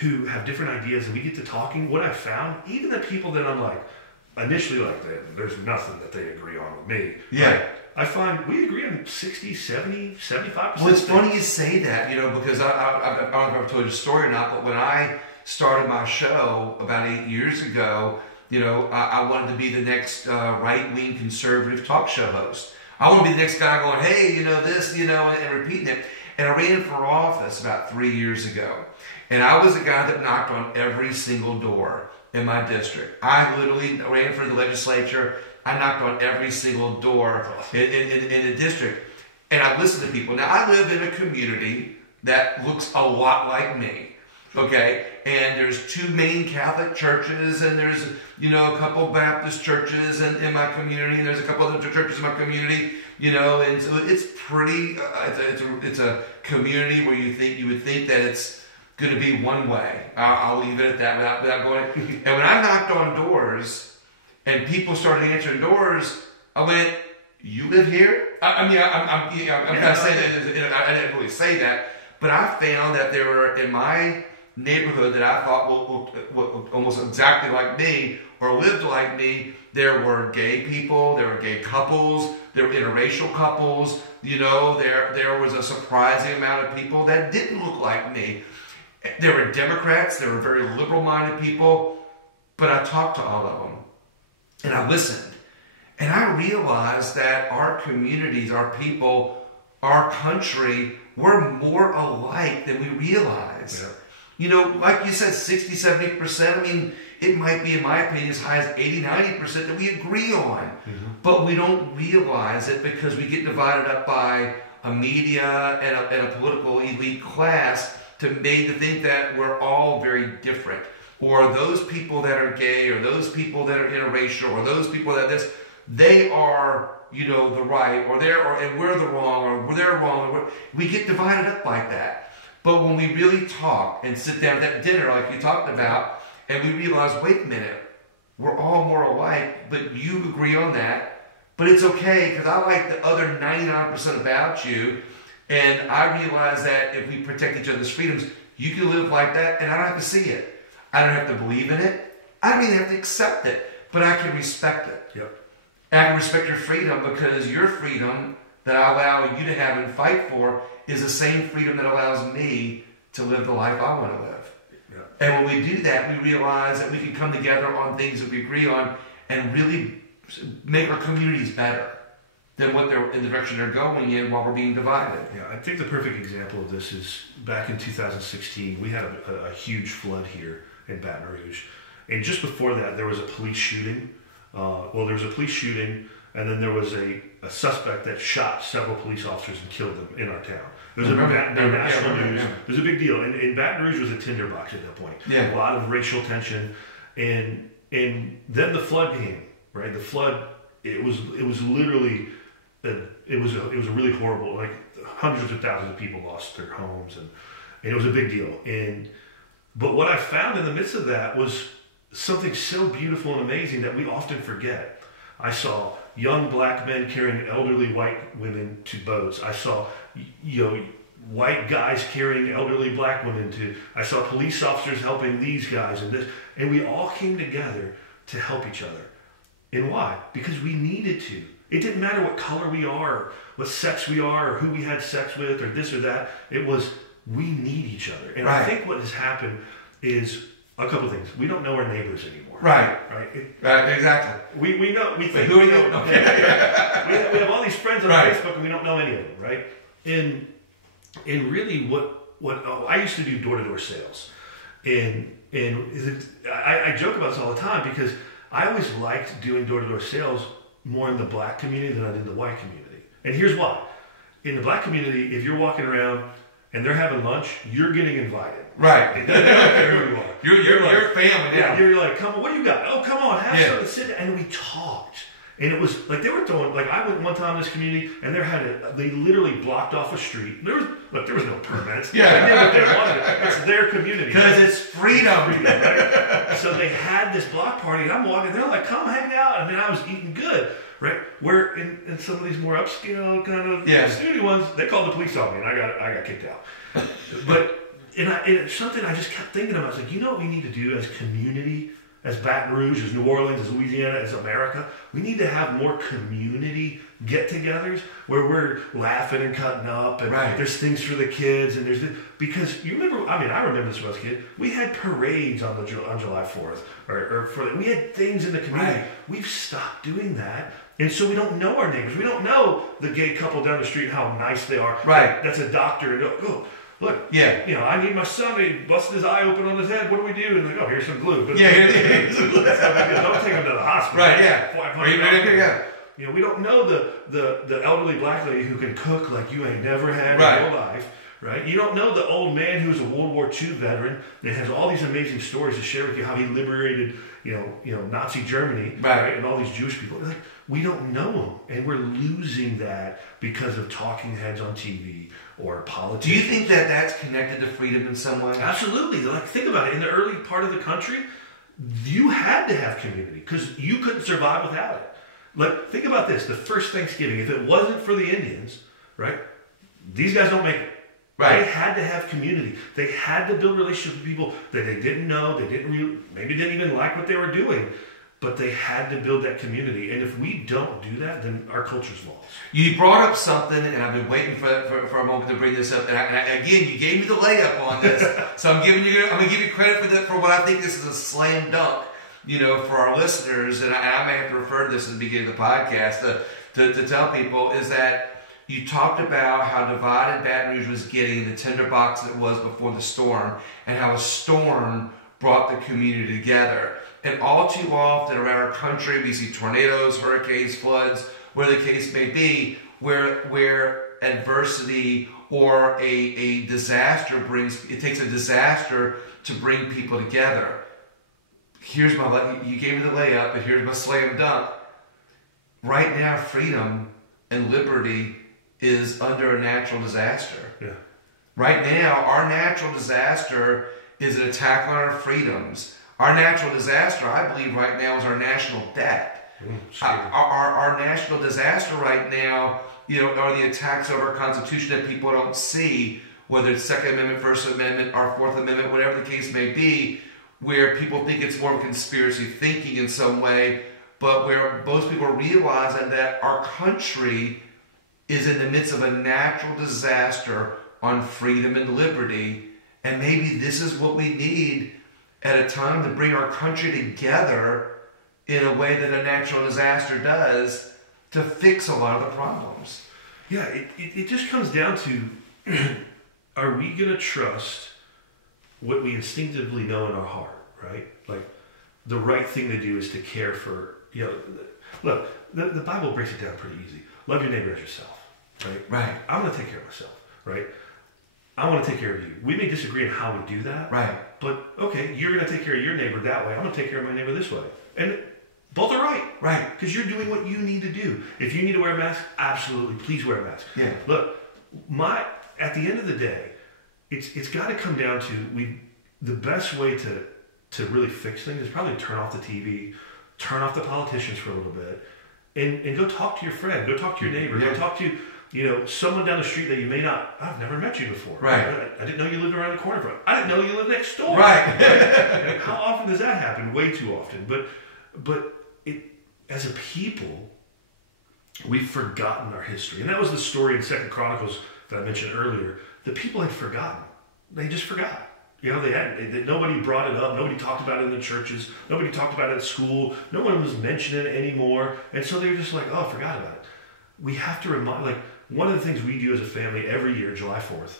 who have different ideas and we get to talking, what I found, even the people that I'm like, initially like, there's nothing that they agree on with me. Yeah. Right? I find we agree on 60, 70, 75%. Well, it's funny you say that, you know, because I don't know if I've told you the story or not, but when I started my show about 8 years ago, you know, I wanted to be the next right-wing conservative talk show host. I want to be the next guy going, hey, you know, this, you know, and repeating it. And I ran for office about 3 years ago. And I was the guy that knocked on every single door in my district. I literally ran for the legislature. I knocked on every single door in the district. And I listened to people. Now, I live in a community that looks a lot like me. Okay? And there's 2 main Catholic churches, and there's, you know, a couple Baptist churches in my community, and there's a couple other churches in my community, you know, and so it's pretty, it's a community where you would think that it's going to be one way. I'll leave it at that without going. And when I knocked on doors, and people started answering doors, I went, "You live here?" I'm kind of saying that. I didn't really say that, but I found that there were in my neighborhood that I thought were almost exactly like me or lived like me, there were gay people, there were gay couples, there were interracial couples, there was a surprising amount of people that didn't look like me. There were Democrats, there were very liberal-minded people, but I talked to all of them, and I listened. And I realized that our communities, our people, our country, we're more alike than we realize. Yeah. Like you said, 60, 70%. I mean, it might be, in my opinion, as high as 80, 90% that we agree on. Mm-hmm. But we don't realize it because we get divided up by a media and a political elite class to make to think that we're all very different. Or those people that are gay, or those people that are interracial, or those people that this, they are, the right, and we're the wrong, or they're wrong. We get divided up like that. But when we really talk and sit down at dinner, like you talked about, and we realize, wait a minute, we're all more alike, but you agree on that. But it's okay, because I like the other 99% about you, and I realize that if we protect each other's freedoms, you can live like that, and I don't have to see it. I don't have to believe in it. I don't even have to accept it, but I can respect it. Yep. And I can respect your freedom, because your freedom that I allow you to have and fight for is the same freedom that allows me to live the life I want to live. Yep. And when we do that, we realize that we can come together on things that we agree on and really make our communities better than what they're in the direction they're going in while we're being divided. Yeah, I think the perfect example of this is back in 2016, we had a huge flood here in Baton Rouge. And just before that, there was a police shooting. There was a police shooting, and then there was a suspect that shot several police officers and killed them in our town. It was national news. It was a big deal. And Baton Rouge was a tinderbox at that point. Yeah. A lot of racial tension. And then the flood came, right? The flood, it was literally, it was a really horrible, like hundreds of thousands of people lost their homes, and it was a big deal. But what I found in the midst of that was something so beautiful and amazing that we often forget. I saw young black men carrying elderly white women to boats. I saw, white guys carrying elderly black women I saw police officers helping these guys and we all came together to help each other. And why? Because we needed to. It didn't matter what color we are, what sex we are, or who we had sex with, or this or that. It was, we need each other. And right. I think what has happened is a couple of things. We don't know our neighbors anymore. Right. Right, exactly. We know. We think. Who we know? We have all these friends on Facebook, and we don't know any of them, right? And really, I used to do door-to-door sales, and I joke about this all the time because I always liked doing door-to-door sales more in the black community than I did in the white community. And here's why. In the black community, if you're walking around and they're having lunch, you're getting invited. Right. It doesn't matter who you are. You're family now. You're like, come on, what do you got? Oh, come on, have something, sit down. And we talked. And it was like they were throwing, like I went one time in this community and they literally blocked off a street. There was no permits. Yeah. They did what they wanted. It's their community. Because it's freedom. Right? So they had this block party and I'm walking, they're like, come hang out. I mean, I was eating good, right? Where in some of these more upscale kind of snooty ones, they called the police on me and I got kicked out. But it's something I just kept thinking about. I was like, you know what we need to do as community, as Baton Rouge, as New Orleans, as Louisiana, as America? We need to have more community get-togethers where we're laughing and cutting up, and there's things for the kids, and because you remember, I remember this when I was a kid, we had parades on July 4th, we had things in the community. Right. We've stopped doing that. And so we don't know our neighbors. We don't know the gay couple down the street, how nice they are. Right. That's a doctor. And look, I need my son. He busted his eye open on his head. What do we do? And here's some glue. But here's some glue. Don't take him to the hospital. Right, yeah. We don't know the elderly black lady who can cook like you ain't never had in your life. Right? You don't know the old man who's a World War II veteran that has all these amazing stories to share with you, how he liberated, Nazi Germany, right? And all these Jewish people. Like, we don't know them, and we're losing that because of talking heads on TV or politics. Do you think that that's connected to freedom in some way? Absolutely. Like, think about it. In the early part of the country, you had to have community because you couldn't survive without it. Like, think about this. The first Thanksgiving, if it wasn't for the Indians, right, these guys don't make it. Right. They had to have community. They had to build relationships with people that they didn't know, maybe didn't even like what they were doing. but they had to build that community. And if we don't do that, then our culture's lost. You brought up something, and I've been waiting for a moment to bring this up. And again, you gave me the layup on this, so I'm going to give you credit for what I think this is a slam dunk, for our listeners. And I may have to refer to this at the beginning of the podcast to tell people is that you talked about how divided Baton Rouge was getting in the tinderbox that it was before the storm, and how a storm brought the community together. And all too often around our country, we see tornadoes, hurricanes, floods, where the case may be, where adversity or a disaster it takes a disaster to bring people together. You gave me the layup, but here's my slam dunk. Right now, freedom and liberty is under a natural disaster. Yeah. Right now, our natural disaster is an attack on our freedoms. Our natural disaster, I believe, right now is our national debt. Our national disaster right now, are the attacks on our Constitution that people don't see, whether it's Second Amendment, First Amendment, or Fourth Amendment, whatever the case may be, where people think it's more conspiracy thinking in some way, but where most people are realizing that our country is in the midst of a natural disaster on freedom and liberty, and maybe this is what we need at a time to bring our country together in a way that a natural disaster does to fix a lot of the problems. Yeah, it just comes down to, are we going to trust what we instinctively know in our heart, right? Like, the right thing to do is to care for, look, the Bible breaks it down pretty easy. Love your neighbor as yourself, right? Right. I'm going to take care of myself, right? I want to take care of you. We may disagree on how we do that. Right. But, okay, you're going to take care of your neighbor that way. I'm going to take care of my neighbor this way. And both are right. Right. Because you're doing what you need to do. If you need to wear a mask, absolutely, please wear a mask. Yeah. Look, at the end of the day, it's got to come down to, the best way to really fix things is probably turn off the TV, turn off the politicians for a little bit, and go talk to your friend, go talk to your neighbor, go talk to someone down the street that you may not, I've never met you before. Right. I didn't know you lived around the corner from. I didn't know you lived next door. Right. Right? How often does that happen? Way too often. But as a people, we've forgotten our history. And that was the story in 2 Chronicles that I mentioned earlier. The people had forgotten. They just forgot. Nobody brought it up. Nobody talked about it in the churches. Nobody talked about it at school. No one was mentioning it anymore. And so they were just like, oh, I forgot about it. We have to remind, one of the things we do as a family every year, July 4th,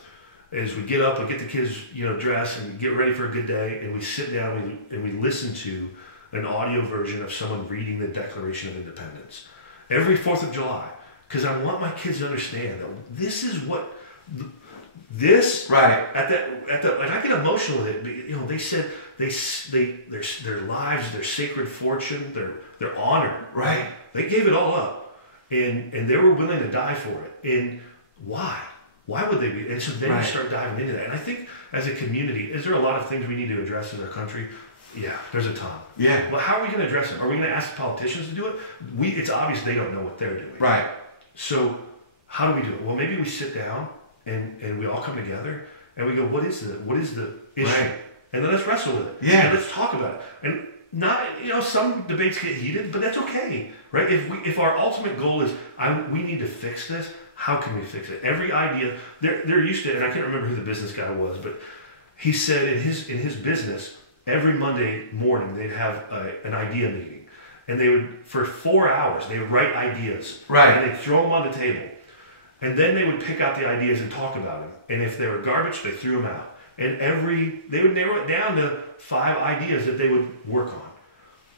is we get up, we get the kids, dressed and get ready for a good day, and we sit down and we listen to an audio version of someone reading the Declaration of Independence every 4th of July, because I want my kids to understand that this is what right at that I get emotional with it. They said their lives, their sacred fortune, their honor, right. They gave it all up. And they were willing to die for it. And why? Why would they be? And so then you start diving into that. And I think as a community, is there a lot of things we need to address in our country? Yeah, there's a ton. Yeah. But how are we going to address them? Are we going to ask the politicians to do it? It's obvious they don't know what they're doing. Right. So how do we do it? Well, maybe we sit down and we all come together and we go, what is the issue? Right. And then let's wrestle with it. Yeah. And let's talk about it. And not, some debates get heated, but that's okay, right? If our ultimate goal is, we need to fix this, how can we fix it? Every idea, they're used to it, and I can't remember who the business guy was, but he said in his business, every Monday morning they'd have an idea meeting, and they would, for 4 hours, they would write ideas, right? And they'd throw them on the table, and then they would pick out the ideas and talk about them, and if they were garbage, they threw them out. And they would narrow it down to 5 ideas that they would work on.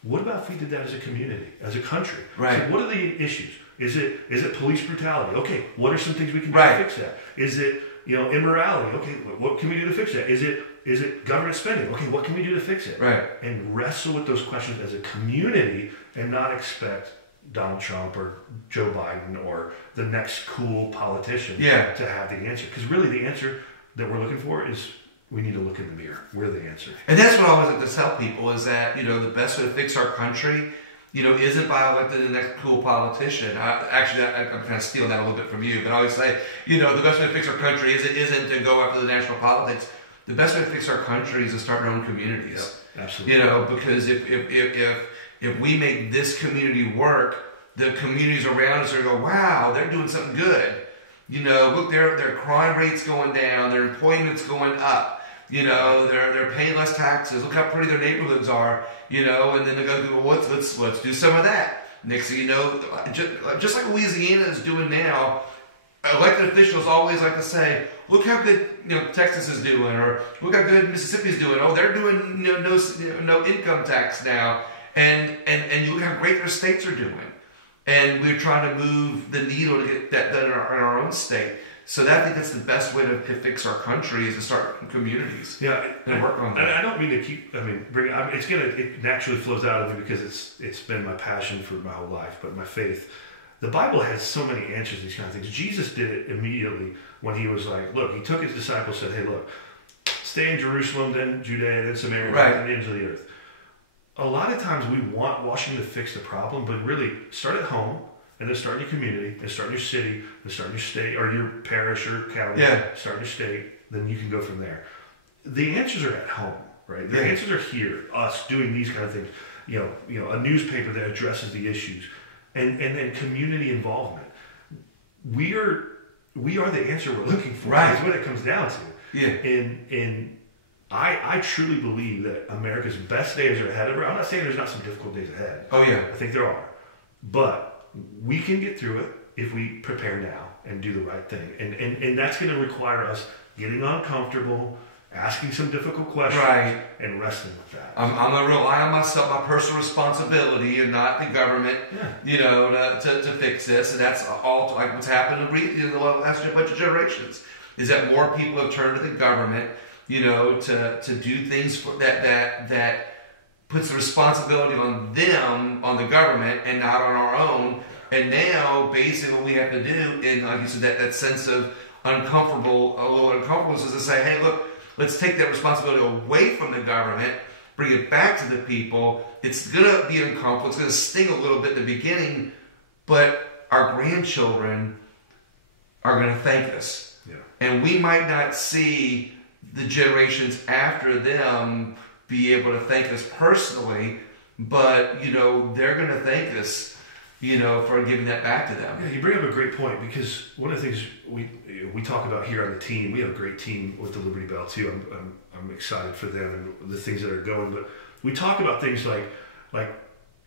What about if we did that as a community, as a country? Right. So what are the issues? Is it police brutality? Okay, what are some things we can do to fix that? Is it immorality? Okay, what can we do to fix that? Is it government spending? Okay, what can we do to fix it? Right. And wrestle with those questions as a community and not expect Donald Trump or Joe Biden or the next cool politician to have the answer. Because really the answer that we're looking for is, we need to look in the mirror. We're the answer. And that's what I always like to tell people is that, the best way to fix our country, isn't by electing the next cool politician. I'm kind of stealing that a little bit from you, but I always say, the best way to fix our country isn't to go after the national politics. The best way to fix our country is to start our own communities. Yep, absolutely. Because if if we make this community work, the communities around us are going to go, wow, they're doing something good. You know, look, their crime rate's going down, their employment's going up. You know, they're paying less taxes. Look how pretty their neighborhoods are. You know, and then they go, well, let's do some of that. Next thing you know, just like Louisiana is doing now, elected officials always like to say, look how good Texas is doing, or look how good Mississippi's doing. Oh, they're doing no income tax now, and you look how great their states are doing. And we're trying to move the needle to get that done in our own state. So I think that's the best way to fix our country is to start communities. Yeah, and work on that. I don't mean to keep. It naturally flows out of me because it's been my passion for my whole life, but my faith. The Bible has so many answers to these kind of things. Jesus did it immediately when he was like, look, he took his disciples and said, hey, look, stay in Jerusalem, then Judea, then Samaria, then the ends of the earth. A lot of times we want Washington to fix the problem, but really start at home, and then start in your community, and start in your city, and start in your state, or your parish or county, start in your state, then you can go from there. The answers are at home, right? The answers are here, us doing these kind of things. You know, a newspaper that addresses the issues, and then community involvement. We are the answer we're looking for. Right. That's what it comes down to. Yeah. And I truly believe that America's best days are ahead of her. I'm not saying there's not some difficult days ahead. Oh, yeah. I think there are. But we can get through it if we prepare now and do the right thing. And that's going to require us getting uncomfortable, asking some difficult questions, and wrestling with that. I'm going to rely on myself, my personal responsibility, and not the government, to fix this. And that's all like what's happened in the last bunch of generations, is that more people have turned to the government, to do things that puts the responsibility on them, on the government, and not on our own. And now, basically, what we have to do, and like you said, that sense of a little uncomfortableness, is to say, hey, look, let's take that responsibility away from the government, bring it back to the people. It's going to be uncomfortable. It's going to sting a little bit in the beginning, but our grandchildren are going to thank us. Yeah. And we might not see the generations after them be able to thank us personally, but, they're going to thank us, for giving that back to them. Yeah, you bring up a great point, because one of the things we talk about here on the team, we have a great team with the Liberty Bell too. I'm excited for them and the things that are going, but we talk about things like I'm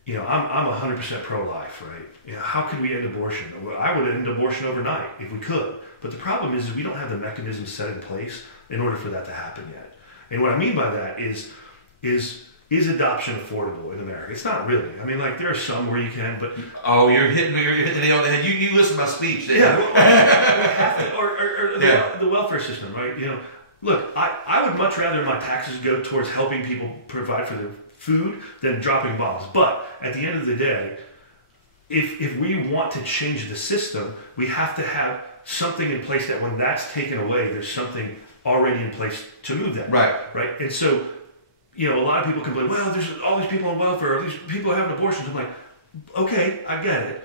100% pro-life, right? How could we end abortion? Well, I would end abortion overnight if we could, but the problem is we don't have the mechanisms set in place in order for that to happen yet. And what I mean by that is adoption affordable in America? It's not really. I mean, there are some where you can, but you're hitting the nail on the head. You listen to my speech. Yeah, or the welfare system, right? Look, I would much rather my taxes go towards helping people provide for their food than dropping bombs. But at the end of the day, if we want to change the system, we have to have something in place that when that's taken away, there's something already in place to move that. Right. And so, a lot of people complain, well, there's all these people on welfare, or these people having abortions. I'm like, okay, I get it.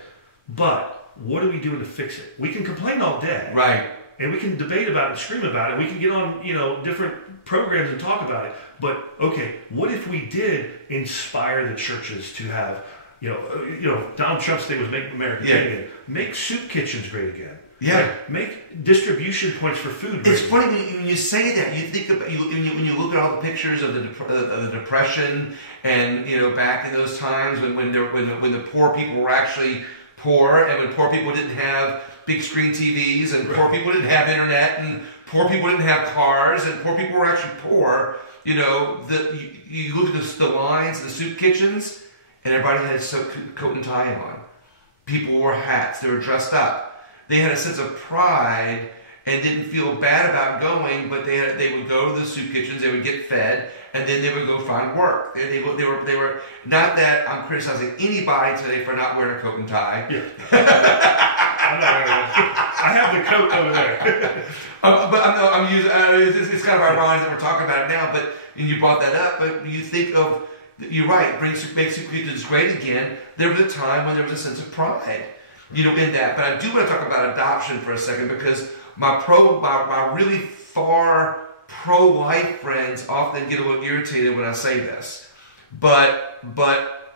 But what are we doing to fix it? We can complain all day. Right. And we can debate about it and scream about it. We can get on, different programs and talk about it. But, okay, what if we did inspire the churches to have, Donald Trump's thing was make America great again. Make soup kitchens great again. Yeah. Right? Make distribution points for food. It's funny when you say that. You think about when you look at all the pictures of the Depression, and back in those times when the poor people were actually poor, and when poor people didn't have big screen TVs, and poor people didn't have internet, and poor people didn't have cars, and poor people were actually poor. You look at the lines, the soup kitchens, and everybody had a coat and tie on. People wore hats. They were dressed up. They had a sense of pride and didn't feel bad about going, but they would go to the soup kitchens, they would get fed, and then they would go find work. They were not that I'm criticizing anybody today for not wearing a coat and tie. Yeah. I have the coat over there. But I'm using. It's kind of ironic that we're talking about it now. But you brought that up. But you think of, you're right. Make soup kitchens great again. There was a time when there was a sense of pride, in that. But I do want to talk about adoption for a second, because my really far pro-life friends often get a little irritated when I say this. But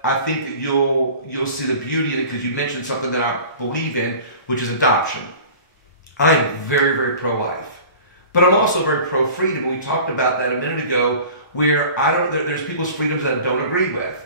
I think that you'll see the beauty in it because you mentioned something that I believe in, which is adoption. I am very, very pro-life, but I'm also very pro-freedom. We talked about that a minute ago, where there's people's freedoms that I don't agree with,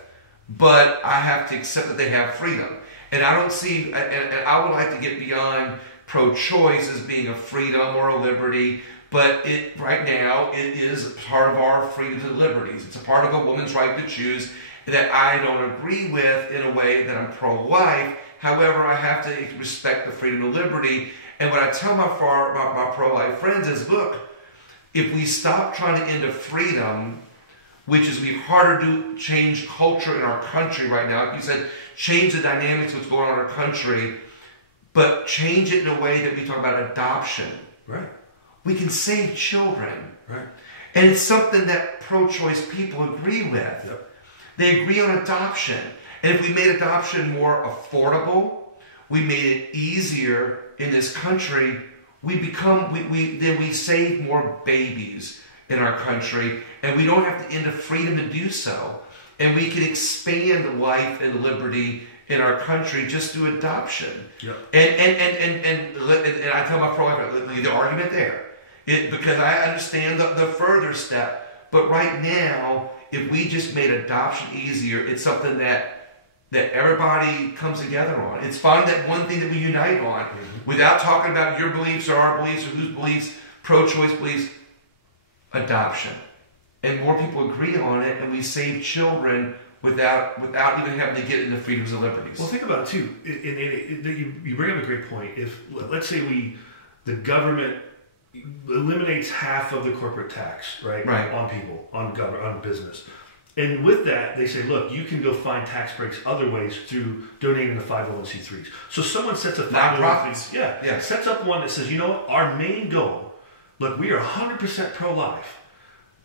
but I have to accept that they have freedom. And I don't see, and I would like to get beyond pro-choice as being a freedom or a liberty, but right now it is part of our freedoms and liberties. It's a part of a woman's right to choose that I don't agree with in a way that I'm pro-life. However, I have to respect the freedom and liberty. And what I tell my pro-life friends is, look, if we stop trying to end a freedom, which is be harder to change culture in our country right now, like you said, change the dynamics of what's going on in our country, but change it in a way that we talk about adoption. Right. We can save children. Right. And it's something that pro-choice people agree with. Yep. They agree on adoption. And if we made adoption more affordable, we made it easier in this country, then we save more babies in our country, and we don't have to end a freedom to do so. And we can expand life and liberty in our country just through adoption. Yep. And I tell my pro-life, the argument there. Because I understand the further step, but right now, if we just made adoption easier, it's something that everybody comes together on. It's finding that one thing that we unite on, without talking about your beliefs or our beliefs or whose beliefs, pro-choice beliefs, adoption. And more people agree on it, and we save children without even having to get into freedoms and liberties. Well, think about it too. You bring up a great point. If, let's say the government eliminates half of the corporate tax, right. On people, on business. And with that, they say, look, you can go find tax breaks other ways through donating to 501c3s. So someone sets a 501c3, sets up one that says, you know what, our main goal, look, we are 100% pro-life,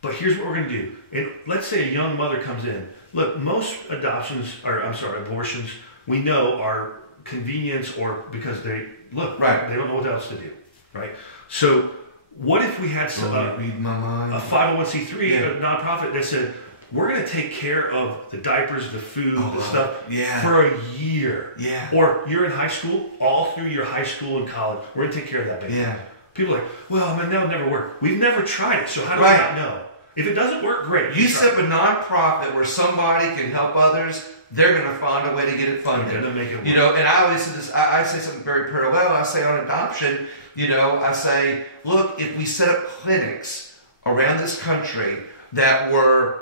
but here's what we're going to do. And let's say a young mother comes in. Look, most abortions, we know are convenience or because they don't know what else to do, right? So what if we had a 501c3, a nonprofit that said, we're going to take care of the diapers, the food, the stuff for a year. Yeah. Or you're in high school, all through your high school and college, we're going to take care of that baby. Yeah. People are like, well, man, that would never work. We've never tried it, so how do we not know? If it doesn't work, great. You set up a nonprofit where somebody can help others, they're going to find a way to get it funded. They're going to make it work. You know, and I always say this, I say something very parallel. I say on adoption, I say, look, if we set up clinics around this country that were,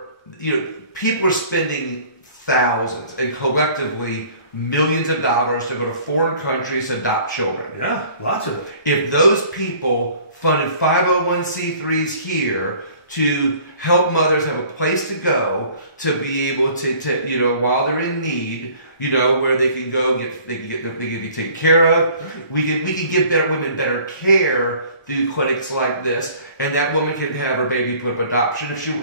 people are spending thousands and collectively millions of dollars to go to foreign countries to adopt children. Yeah, lots of it. If those people funded 501c3s here to help mothers have a place to go, to be able to while they're in need, where they can go they can be taken care of. We can give women better care through clinics like this, and that woman can have her baby put up adoption if she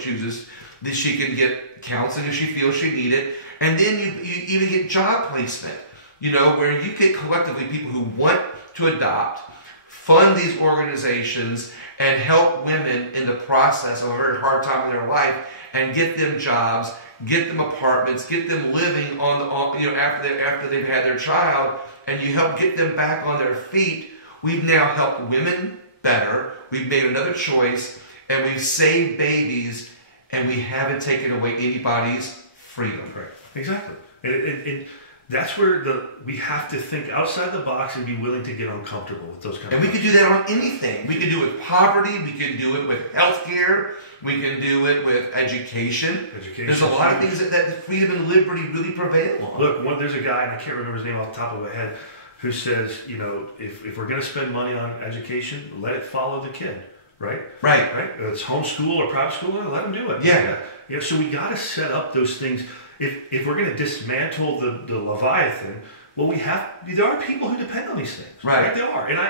chooses. That she can get counseling if she feels she needs it, and then you even get job placement. Where you get collectively people who want to adopt, fund these organizations, and help women in the process of a very hard time in their life, and get them jobs, get them apartments, get them living after they've had their child, and you help get them back on their feet. We've now helped women better. We've made another choice, and we've saved babies, and we haven't taken away anybody's freedom. Right. Exactly. And that's where we have to think outside the box and be willing to get uncomfortable with those kinds of things. And we can do that on anything. We can do it with poverty. We can do it with healthcare. We can do it with education. There's a lot of things that freedom and liberty really prevail on. Look, there's a guy, and I can't remember his name off the top of my head, who says, if we're going to spend money on education, let it follow the kid. Right? Right. It's homeschool or private school, let them do it. Yeah. So we got to set up those things. If we're going to dismantle the Leviathan, there are people who depend on these things. Right. There are. And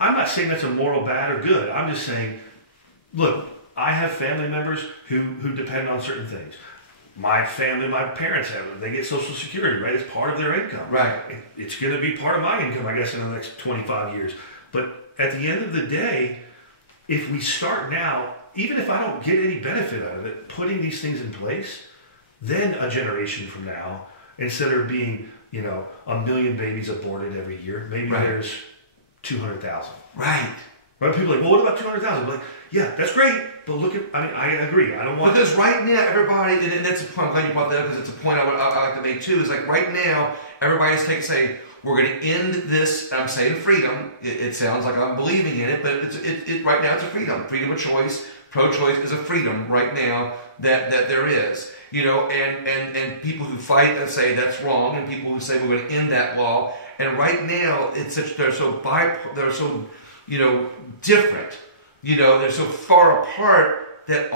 I'm not saying that's a moral bad or good. I'm just saying, look, I have family members who depend on certain things. My family, my parents they get Social Security, right? It's part of their income. Right. It's going to be part of my income, I guess, in the next 25 years. But at the end of the day, if we start now, even if I don't get any benefit out of it, putting these things in place, then a generation from now, instead of being, 1 million babies aborted every year, maybe there's 200,000. Right. Right? People are like, well, what about 200,000? Like, yeah, that's great, but look at, I agree. I don't want... Because right now, everybody, and that's a point, I'm glad you brought that up, because it's a point I like to make too, is like right now, everybody's saying, we're going to end this, I'm saying freedom, it sounds like I'm believing in it, but right now it's a freedom. Freedom of choice, pro-choice is a freedom right now that there is. And people who fight and say that's wrong, and people who say we're going to end that law. And right now, they're so different. They're so far apart that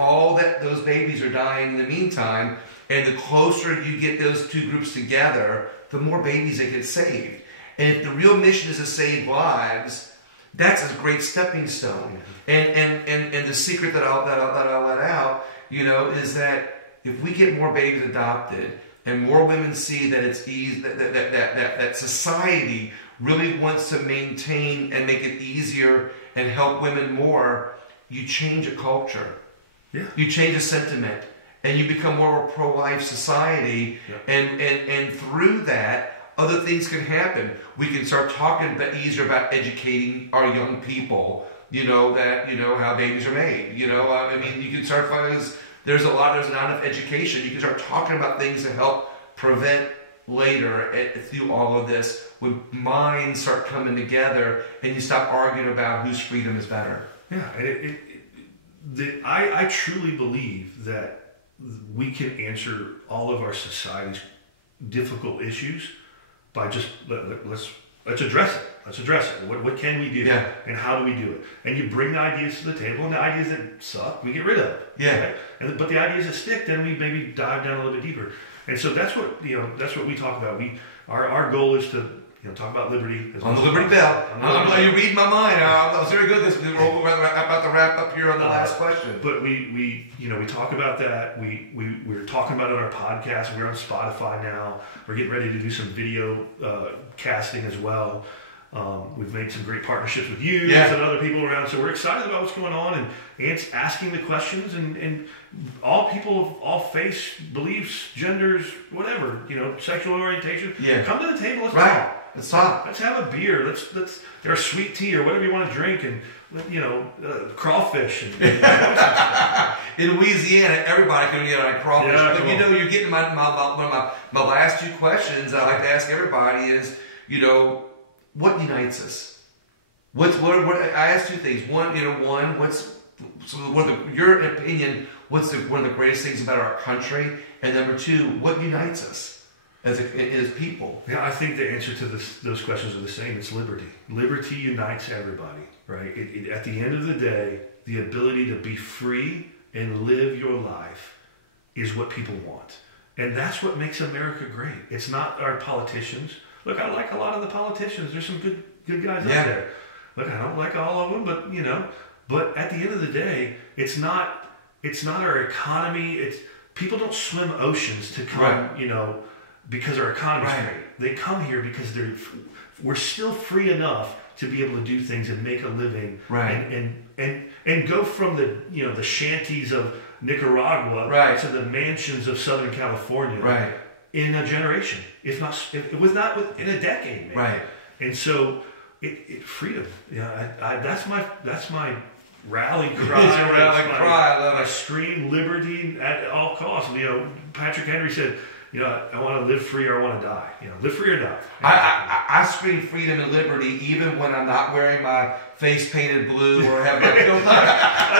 those babies are dying in the meantime. And the closer you get those two groups together, the more babies that get saved. And if the real mission is to save lives, that's a great stepping stone. And the secret that I'll let out, is that if we get more babies adopted and more women see that it's easy, that society really wants to maintain and make it easier and help women more, you change a culture. Yeah. You change a sentiment. And you become more of a pro-life society. Yeah. And through that, other things can happen. We can start talking easier about educating our young people, how babies are made. You can start finding there's not enough education. You can start talking about things to help prevent later through all of this, when minds start coming together and you stop arguing about whose freedom is better. Yeah, I truly believe that we can answer all of our society's difficult issues by just let's address it. Let's address it. What can we do? Yeah. And how do we do it? And you bring the ideas to the table, and the ideas that suck, we get rid of. Yeah. Right? But the ideas that stick, then we maybe dive down a little bit deeper. And so that's what we talk about. Our goal is to talk about liberty. On the Liberty Bell. You read my mind. I was very good at this. We're about to wrap up here on the last question. But we talk about that. We're talking about it on our podcast. We're on Spotify now. We're getting ready to do some video casting as well. We've made some great partnerships with you and other people around. So we're excited about what's going on and asking the questions and all people of all faiths, beliefs, genders, whatever, sexual orientation. Yeah. Come to the table. Let's talk. Let's talk. Let's have a beer. Let's or sweet tea or whatever you want to drink, and crawfish. In Louisiana, everybody can get on crawfish. Yeah, but you're getting my last two questions I like to ask everybody is, what unites us? What I asked two things. One, your opinion, what's one of the greatest things about our country? And number two, what unites us as people? Yeah, I think the answer to those questions are the same. It's liberty. Liberty unites everybody, right? At the end of the day, the ability to be free and live your life is what people want. And that's what makes America great. It's not our politicians. Look, I like a lot of the politicians. There's some good guys out there. Look, I don't like all of them, but at the end of the day, it's not our economy. People don't swim oceans to come, because our economy's great. They come here because we're still free enough to be able to do things and make a living, and go from the shanties of Nicaragua to the mansions of Southern California in a generation, if not in a decade, man. Right. And so freedom. That's my rally cry. It's a rally cry. I scream liberty at all costs. Patrick Henry said, I want to live free or I want to die. Live free or die. I scream freedom and liberty even when I'm not wearing my face painted blue or have my I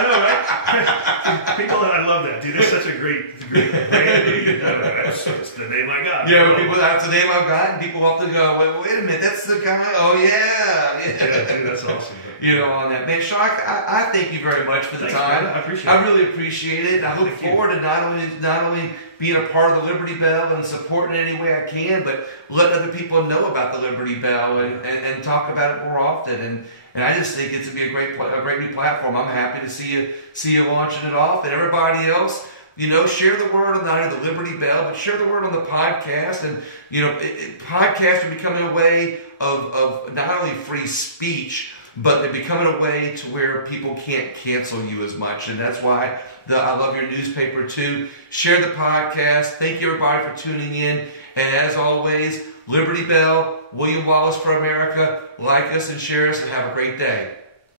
know, right? People, I love that, dude. That's such a great brand. That's the name I got. Yeah, people, that's the name I've got, and people often go, wait a minute, that's the guy? Oh, yeah. Yeah, dude, that's awesome. On that. Man, Shawn, I thank you very much for the time. Man. I appreciate it. I really appreciate it. I look forward to not only being a part of the Liberty Bell and supporting it any way I can, but let other people know about the Liberty Bell and talk about it more often. And I just think it's going to be a great new platform. I'm happy to see you launching it off. And everybody else, share the word on not only the Liberty Bell, but share the word on the podcast. And podcasts are becoming a way of not only free speech, but they're becoming a way to where people can't cancel you as much. And that's why I love your newspaper too. Share the podcast. Thank you everybody for tuning in. And as always, Liberty Bell, William Wallace for America. Like us and share us and have a great day.